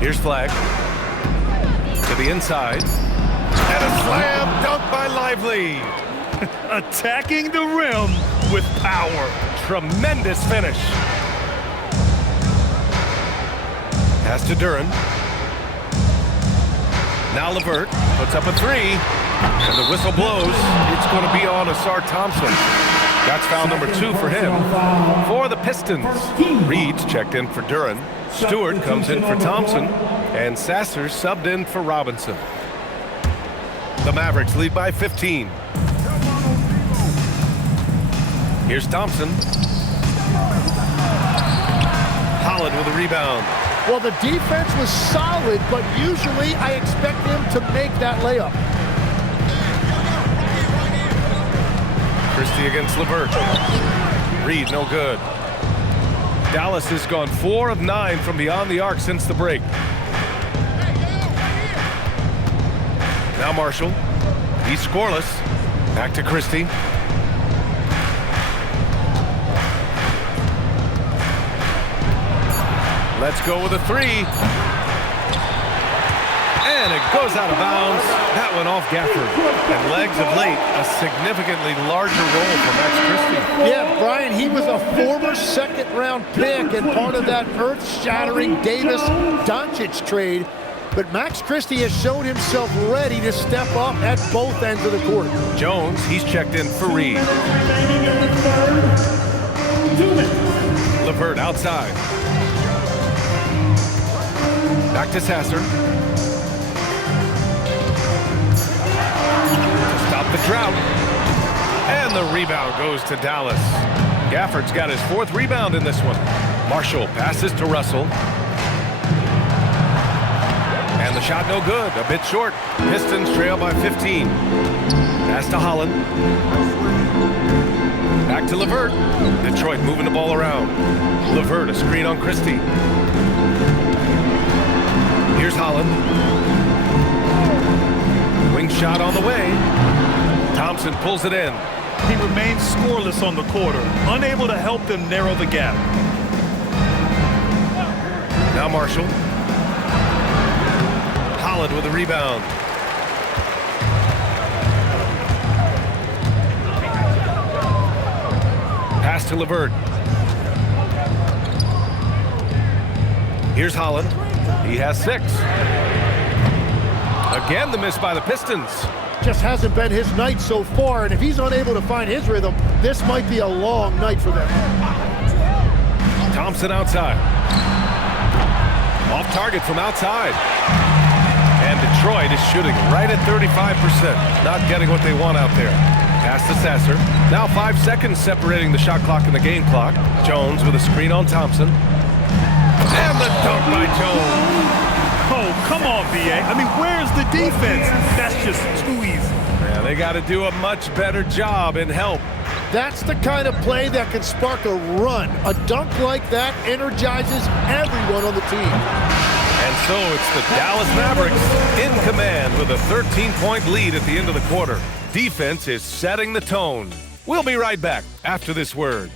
Here's Flag. To the inside. And a slam dunk by Lively. Attacking the rim with power. Tremendous finish. Pass to Duran. Now LeVert puts up a 3. And the whistle blows. It's going to be on Asar Thompson. That's foul number 2 for him. For the Pistons. Reed's checked in for Duran. Stewart comes in for Thompson. And Sasser subbed in for Robinson. The Mavericks lead by 15. Here's Thompson. Holland with a rebound. Well, the defense was solid, but usually I expect them to make that layup. Christie against LeVert. Reed, no good. Dallas has gone 4 of 9 from beyond the arc since the break. Now Marshall. He's scoreless. Back to Christie. Let's go with a 3. And it goes out of bounds. That went off Gafford. And legs of late, a significantly larger role for Max Christie. Yeah, Brian, he was a former second-round pick and part of that earth-shattering Davis-Doncic trade. But Max Christie has shown himself ready to step up at both ends of the court. Jones, he's checked in for Reed. LeVert outside. Back to Sasser. To stop the drought. And the rebound goes to Dallas. Gafford's got his 4th rebound in this one. Marshall passes to Russell. And the shot no good, a bit short. Pistons trail by 15. Pass to Holland. Back to LeVert. Detroit moving the ball around. LeVert, a screen on Christie. Here's Holland. Wing shot on the way. Thompson pulls it in. He remains scoreless on the quarter, unable to help them narrow the gap. Now Marshall. Holland with a rebound. Pass to LeVert. Here's Holland. He has 6. Again, the miss by the Pistons. Just hasn't been his night so far, and if he's unable to find his rhythm, this might be a long night for them. Thompson outside. Off target from outside. And Detroit is shooting right at 35%. Not getting what they want out there. Pass to Sasser. Now 5 seconds separating the shot clock and the game clock. Jones with a screen on Thompson. And the dunk by Jones. Oh, come on, B.A. I mean, where's the defense? That's just too easy. Yeah, they got to do a much better job in help. That's the kind of play that can spark a run. A dunk like that energizes everyone on the team. And so it's the Dallas Mavericks in command with a 13-point lead at the end of the quarter. Defense is setting the tone. We'll be right back after this word.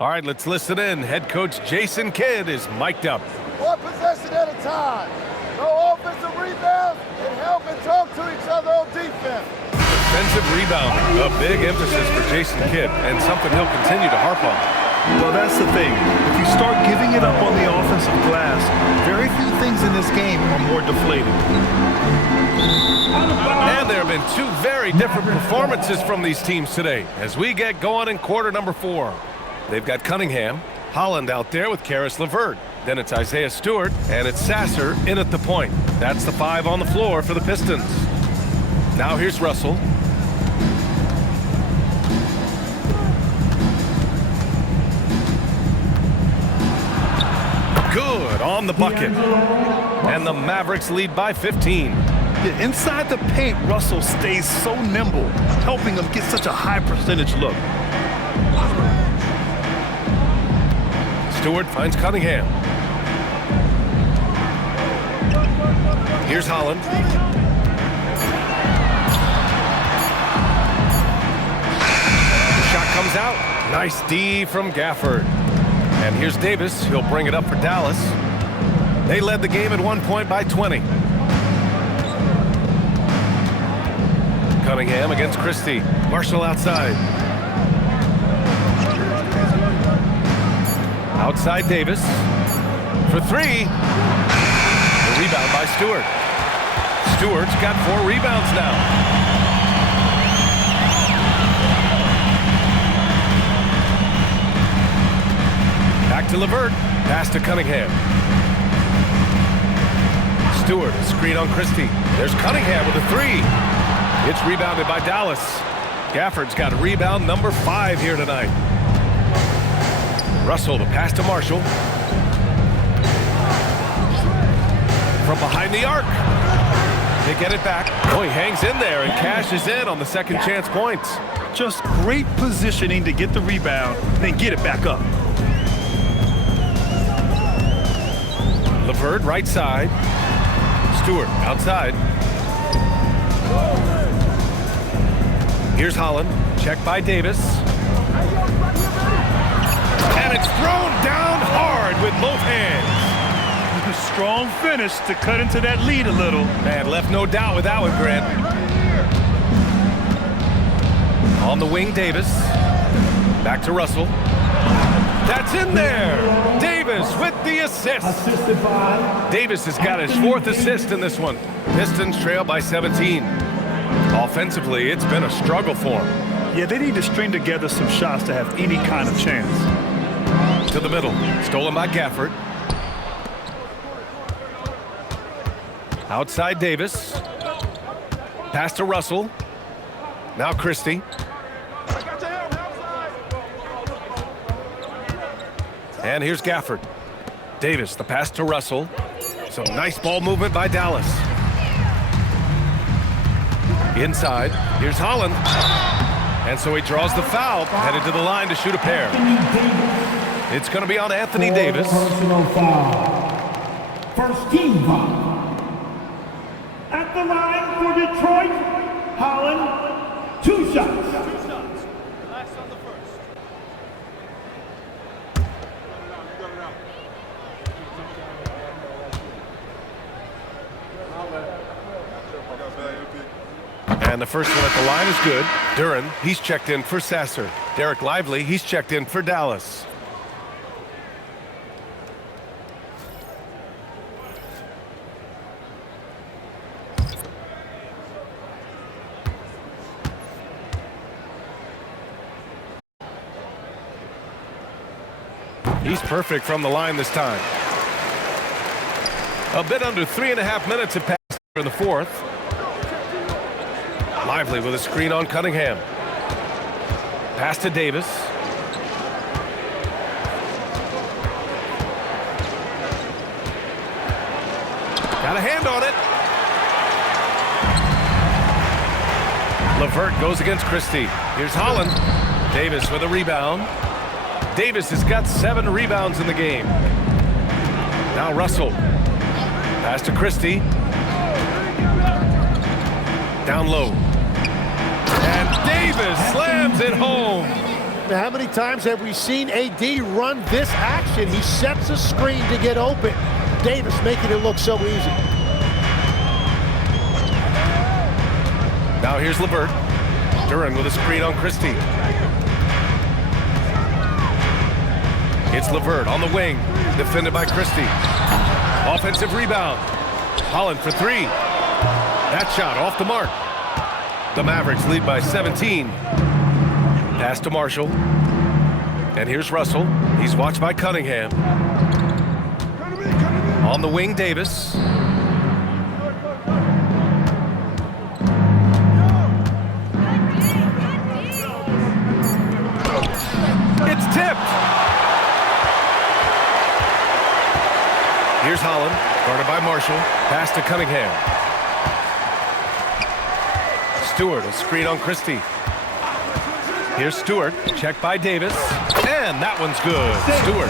All right, let's listen in. Head coach Jason Kidd is mic'd up. One possession at a time. No offensive rebounds and help and talk to each other on defense. Defensive rebounding, a big emphasis for Jason Kidd, and something he'll continue to harp on. Well, that's the thing. If you start giving it up on the offensive glass, very few things in this game are more deflating. And there have been two very different performances from these teams today as we get going in quarter number 4. They've got Cunningham, Holland out there with Karis LeVert. Then it's Isaiah Stewart, and it's Sasser in at the point. That's the 5 on the floor for the Pistons. Now here's Russell. Good on the bucket. And the Mavericks lead by 15. Yeah, inside the paint, Russell stays so nimble, helping him get such a high percentage look. Stewart finds Cunningham. Here's Holland. The shot comes out. Nice D from Gafford. And here's Davis. He'll bring it up for Dallas. They led the game at 1 point by 20. Cunningham against Christie. Marshall outside. Outside Davis for 3. The rebound by Stewart. Stewart's got 4 rebounds now. Back to LeVert. Pass to Cunningham. Stewart, a screen on Christie. There's Cunningham with a 3. It's rebounded by Dallas. Gafford's got rebound number 5 here tonight. Russell to pass to Marshall. From behind the arc. They get it back. Oh, he hangs in there and cashes in on the second chance points. Just great positioning to get the rebound, then get it back up. LeVert right side. Stewart outside. Here's Holland. Checked by Davis. And it's thrown down hard with both hands. A strong finish to cut into that lead a little. Man, left no doubt with that one, Grant. On the wing, Davis. Back to Russell. That's in there. Davis with the assist. Assisted by Davis has got his 4th assist in this one. Pistons trail by 17. Offensively, it's been a struggle for them. Yeah, they need to string together some shots to have any kind of chance. To the middle. Stolen by Gafford. Outside Davis. Pass to Russell. Now Christie. And here's Gafford. Davis, the pass to Russell. Some nice ball movement by Dallas. Inside, here's Holland. And so he draws the foul, headed to the line to shoot a pair. It's going to be on Anthony Davis. Personal foul. First team foul. At the line for Detroit, Holland, 2 shots. Last on the first. And the first one at the line is good. Duran, he's checked in for Sasser. Derek Lively, he's checked in for Dallas. He's perfect from the line this time. A bit under 3.5 minutes have passed in the 4th. Lively with a screen on Cunningham. Pass to Davis. Got a hand on it. LeVert goes against Christie. Here's Holland. Davis with a rebound. Davis has got 7 rebounds in the game. Now Russell. Pass to Christie. Down low. And Davis slams it home. Now, how many times have we seen AD run this action? He sets a screen to get open. Davis making it look so easy. Now here's LeVert. Duren with a screen on Christie. It's LeVert on the wing, defended by Christie. Offensive rebound. Holland for three. That shot off the mark. The Mavericks lead by 17. Pass to Marshall. And here's Russell. He's watched by Cunningham. On the wing, Davis. It's tipped. Here's Holland, guarded by Marshall. Pass to Cunningham. Stewart, a screen on Christie. Here's Stewart, checked by Davis. And that one's good. Stewart.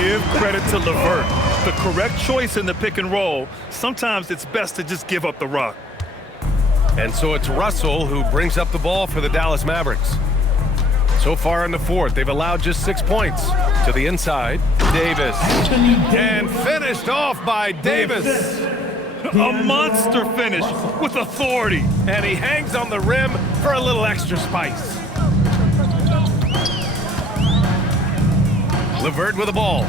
Give credit to LeVert. The correct choice in the pick and roll. Sometimes it's best to just give up the rock. And so it's Russell who brings up the ball for the Dallas Mavericks. So far in the fourth, they've allowed just 6 points. To the inside, Davis. And finished off by Davis. A monster finish with authority. And he hangs on the rim for a little extra spice. LeVert with the ball.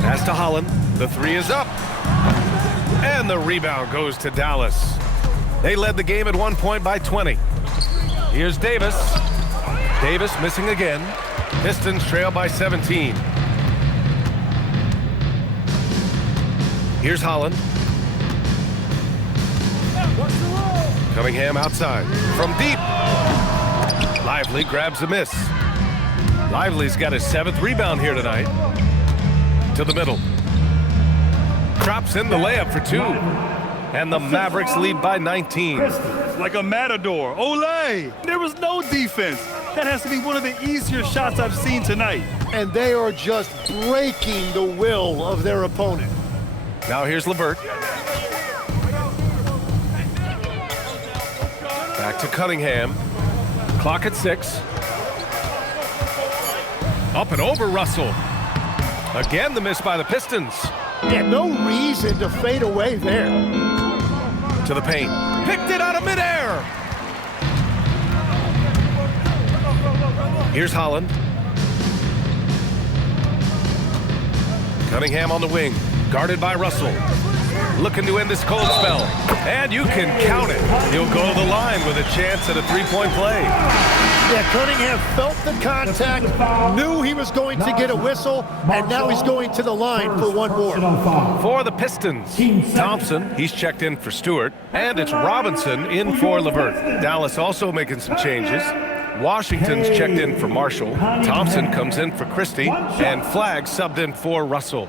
Pass to Holland. The three is up. And the rebound goes to Dallas. They led the game at 1 point by 20. Here's Davis. Davis missing again. Pistons trail by 17. Here's Holland. Cunningham outside. From deep. Lively grabs a miss. Lively's got his 7th rebound here tonight. To the middle. Drops in the layup for 2. And the Mavericks lead by 19. Like a matador. Olay! There was no defense. That has to be one of the easier shots I've seen tonight. And they are just breaking the will of their opponent. Now here's LeVert. Back to Cunningham. Clock at 6. Up and over Russell. Again, the miss by the Pistons. Yeah, no reason to fade away there. To the paint. Picked it out of midair. Here's Holland. Cunningham on the wing. Guarded by Russell. Looking to end this cold spell. And you can count it. He'll go to the line with a chance at a three-point play. Yeah, Cunningham felt the contact, knew he was going to get a whistle, and now he's going to the line for one more. For the Pistons, Thompson, he's checked in for Stewart, and it's Robinson in for LeVert. Dallas also making some changes. Washington's checked in for Marshall. Thompson comes in for Christie, and Flagg subbed in for Russell.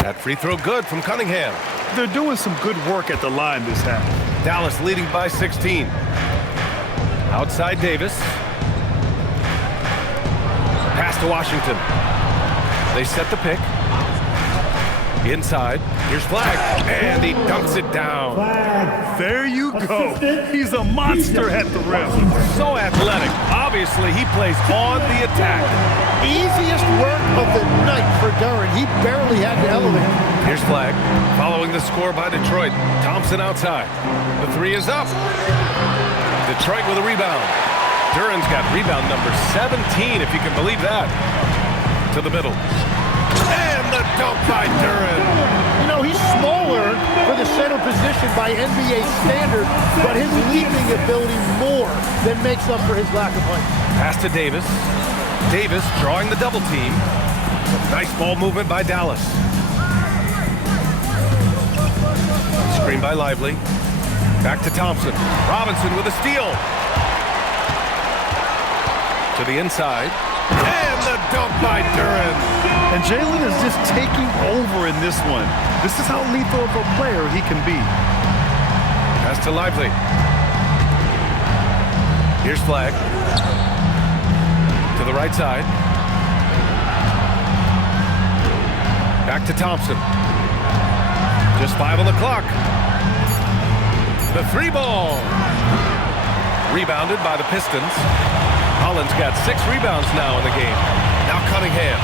That free throw good from Cunningham. They're doing some good work at the line this half. Dallas leading by 16. Outside Davis. Pass to Washington. They set the pick. Inside. Here's Flagg. And he dunks it down. There you go. He's a monster at the rim. So athletic. Obviously, he plays on the attack. Easiest work of the night for Duren. He barely had to elevate. Here's Flagg. Following the score by Detroit. Thompson outside. The three is up. Detroit with a rebound. Duren's got rebound number 17, if you can believe that. To the middle. And the dunk by Duren. You know, he's smaller for the center position by NBA standard, but his leaping ability more than makes up for his lack of height. Pass to Davis. Davis drawing the double team. Nice ball movement by Dallas. Screen by Lively. Back to Thompson. Robinson with a steal. To the inside. And the dunk by Duren. And Jalen is just taking over in this one. This is how lethal of a player he can be. Pass to Lively. Here's Flagg. To the right side. Back to Thompson. Just 5 on the clock. The three ball. Rebounded by the Pistons. Holland's got 6 rebounds now in the game. Now Cunningham.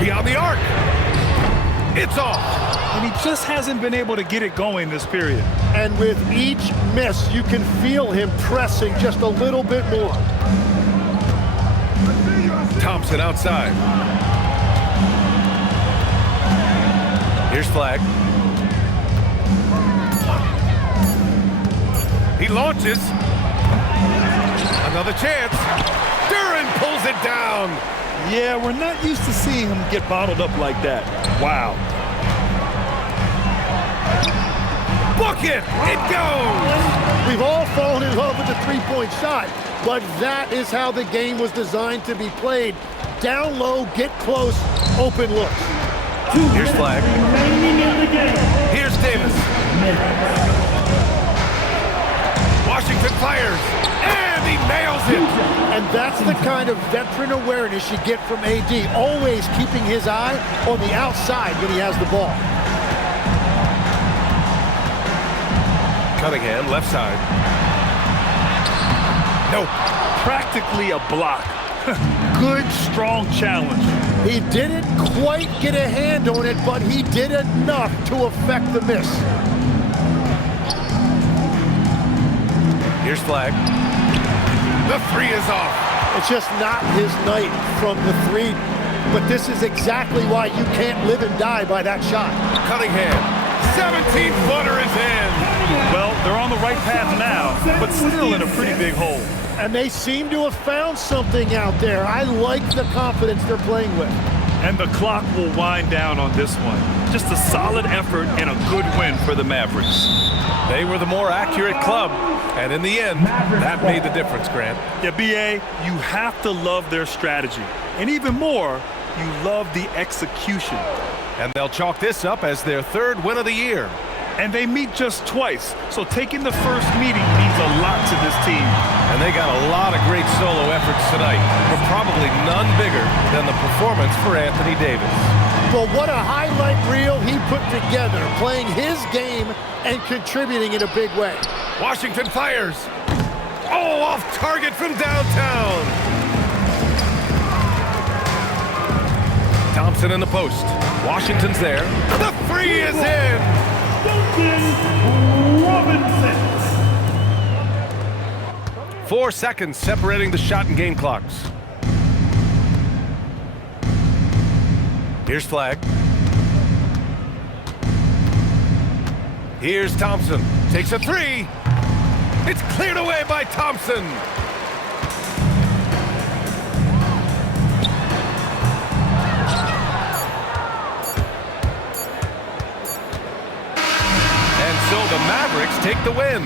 Beyond the arc. It's off. And he just hasn't been able to get it going this period. And with each miss, you can feel him pressing just a little bit more. Thompson outside. Here's Flag. He launches. Another chance. Duran pulls it down. Yeah, we're not used to seeing him get bottled up like that. Wow. Bucket! It goes! We've all fallen in love with the three-point shot, but that is how the game was designed to be played. Down low, get close, open looks. Here's Flag. Here's Davis. Washington fires, and he nails it. And that's the kind of veteran awareness you get from AD, always keeping his eye on the outside when he has the ball. Cunningham, left side. Nope. Practically a block. Good, strong challenge. He didn't quite get a hand on it, but he did enough to affect the miss. Here's Flag. The 3 is off. It's just not his night from the 3, but this is exactly why you can't live and die by that shot. Cunningham, 17-footer is in. Well, they're on the right path now, but still in a pretty big hole. And they seem to have found something out there. I like the confidence they're playing with. And the clock will wind down on this one. Just a solid effort and a good win for the Mavericks. They were the more accurate club, and in the end, that made the difference, Grant. Yeah, B.A., you have to love their strategy. And even more, you love the execution. And they'll chalk this up as their 3rd win of the year. And they meet just twice, so taking the first meeting means a lot to this team. And they got a lot of great solo efforts tonight, but probably none bigger than the performance for Anthony Davis. Well, what a highlight reel he put together, playing his game and contributing in a big way. Washington fires. Oh, off target from downtown. Thompson in the post. Washington's there. The 3 is in. Robinson. 4 seconds separating the shot and game clocks. Here's Flag. Here's Thompson. Takes a 3. It's cleared away by Thompson. So the Mavericks take the win.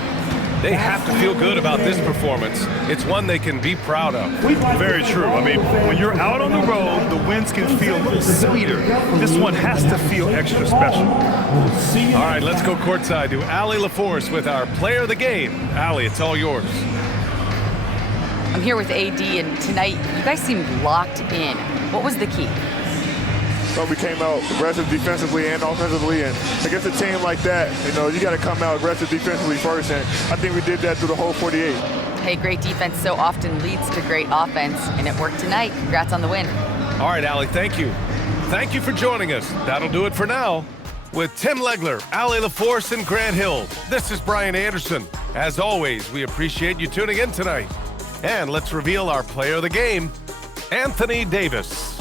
They have to feel good about this performance. It's one they can be proud of. Very true. I mean, when you're out on the road, the wins can feel a little sweeter. This one has to feel extra special. All right, let's go courtside to Allie LaForce with our player of the game. Allie, it's all yours. I'm here with AD, and tonight you guys seemed locked in. What was the key? Well, we came out aggressive defensively and offensively, and against a team like that, you got to come out aggressive defensively first, and I think we did that through the whole 48. Hey, great defense so often leads to great offense, and it worked tonight. Congrats on the win. All right, Allie, thank you. Thank you for joining us. That'll do it for now. With Tim Legler, Allie LaForce, and Grant Hill, this is Brian Anderson. As always, we appreciate you tuning in tonight. And let's reveal our player of the game, Anthony Davis.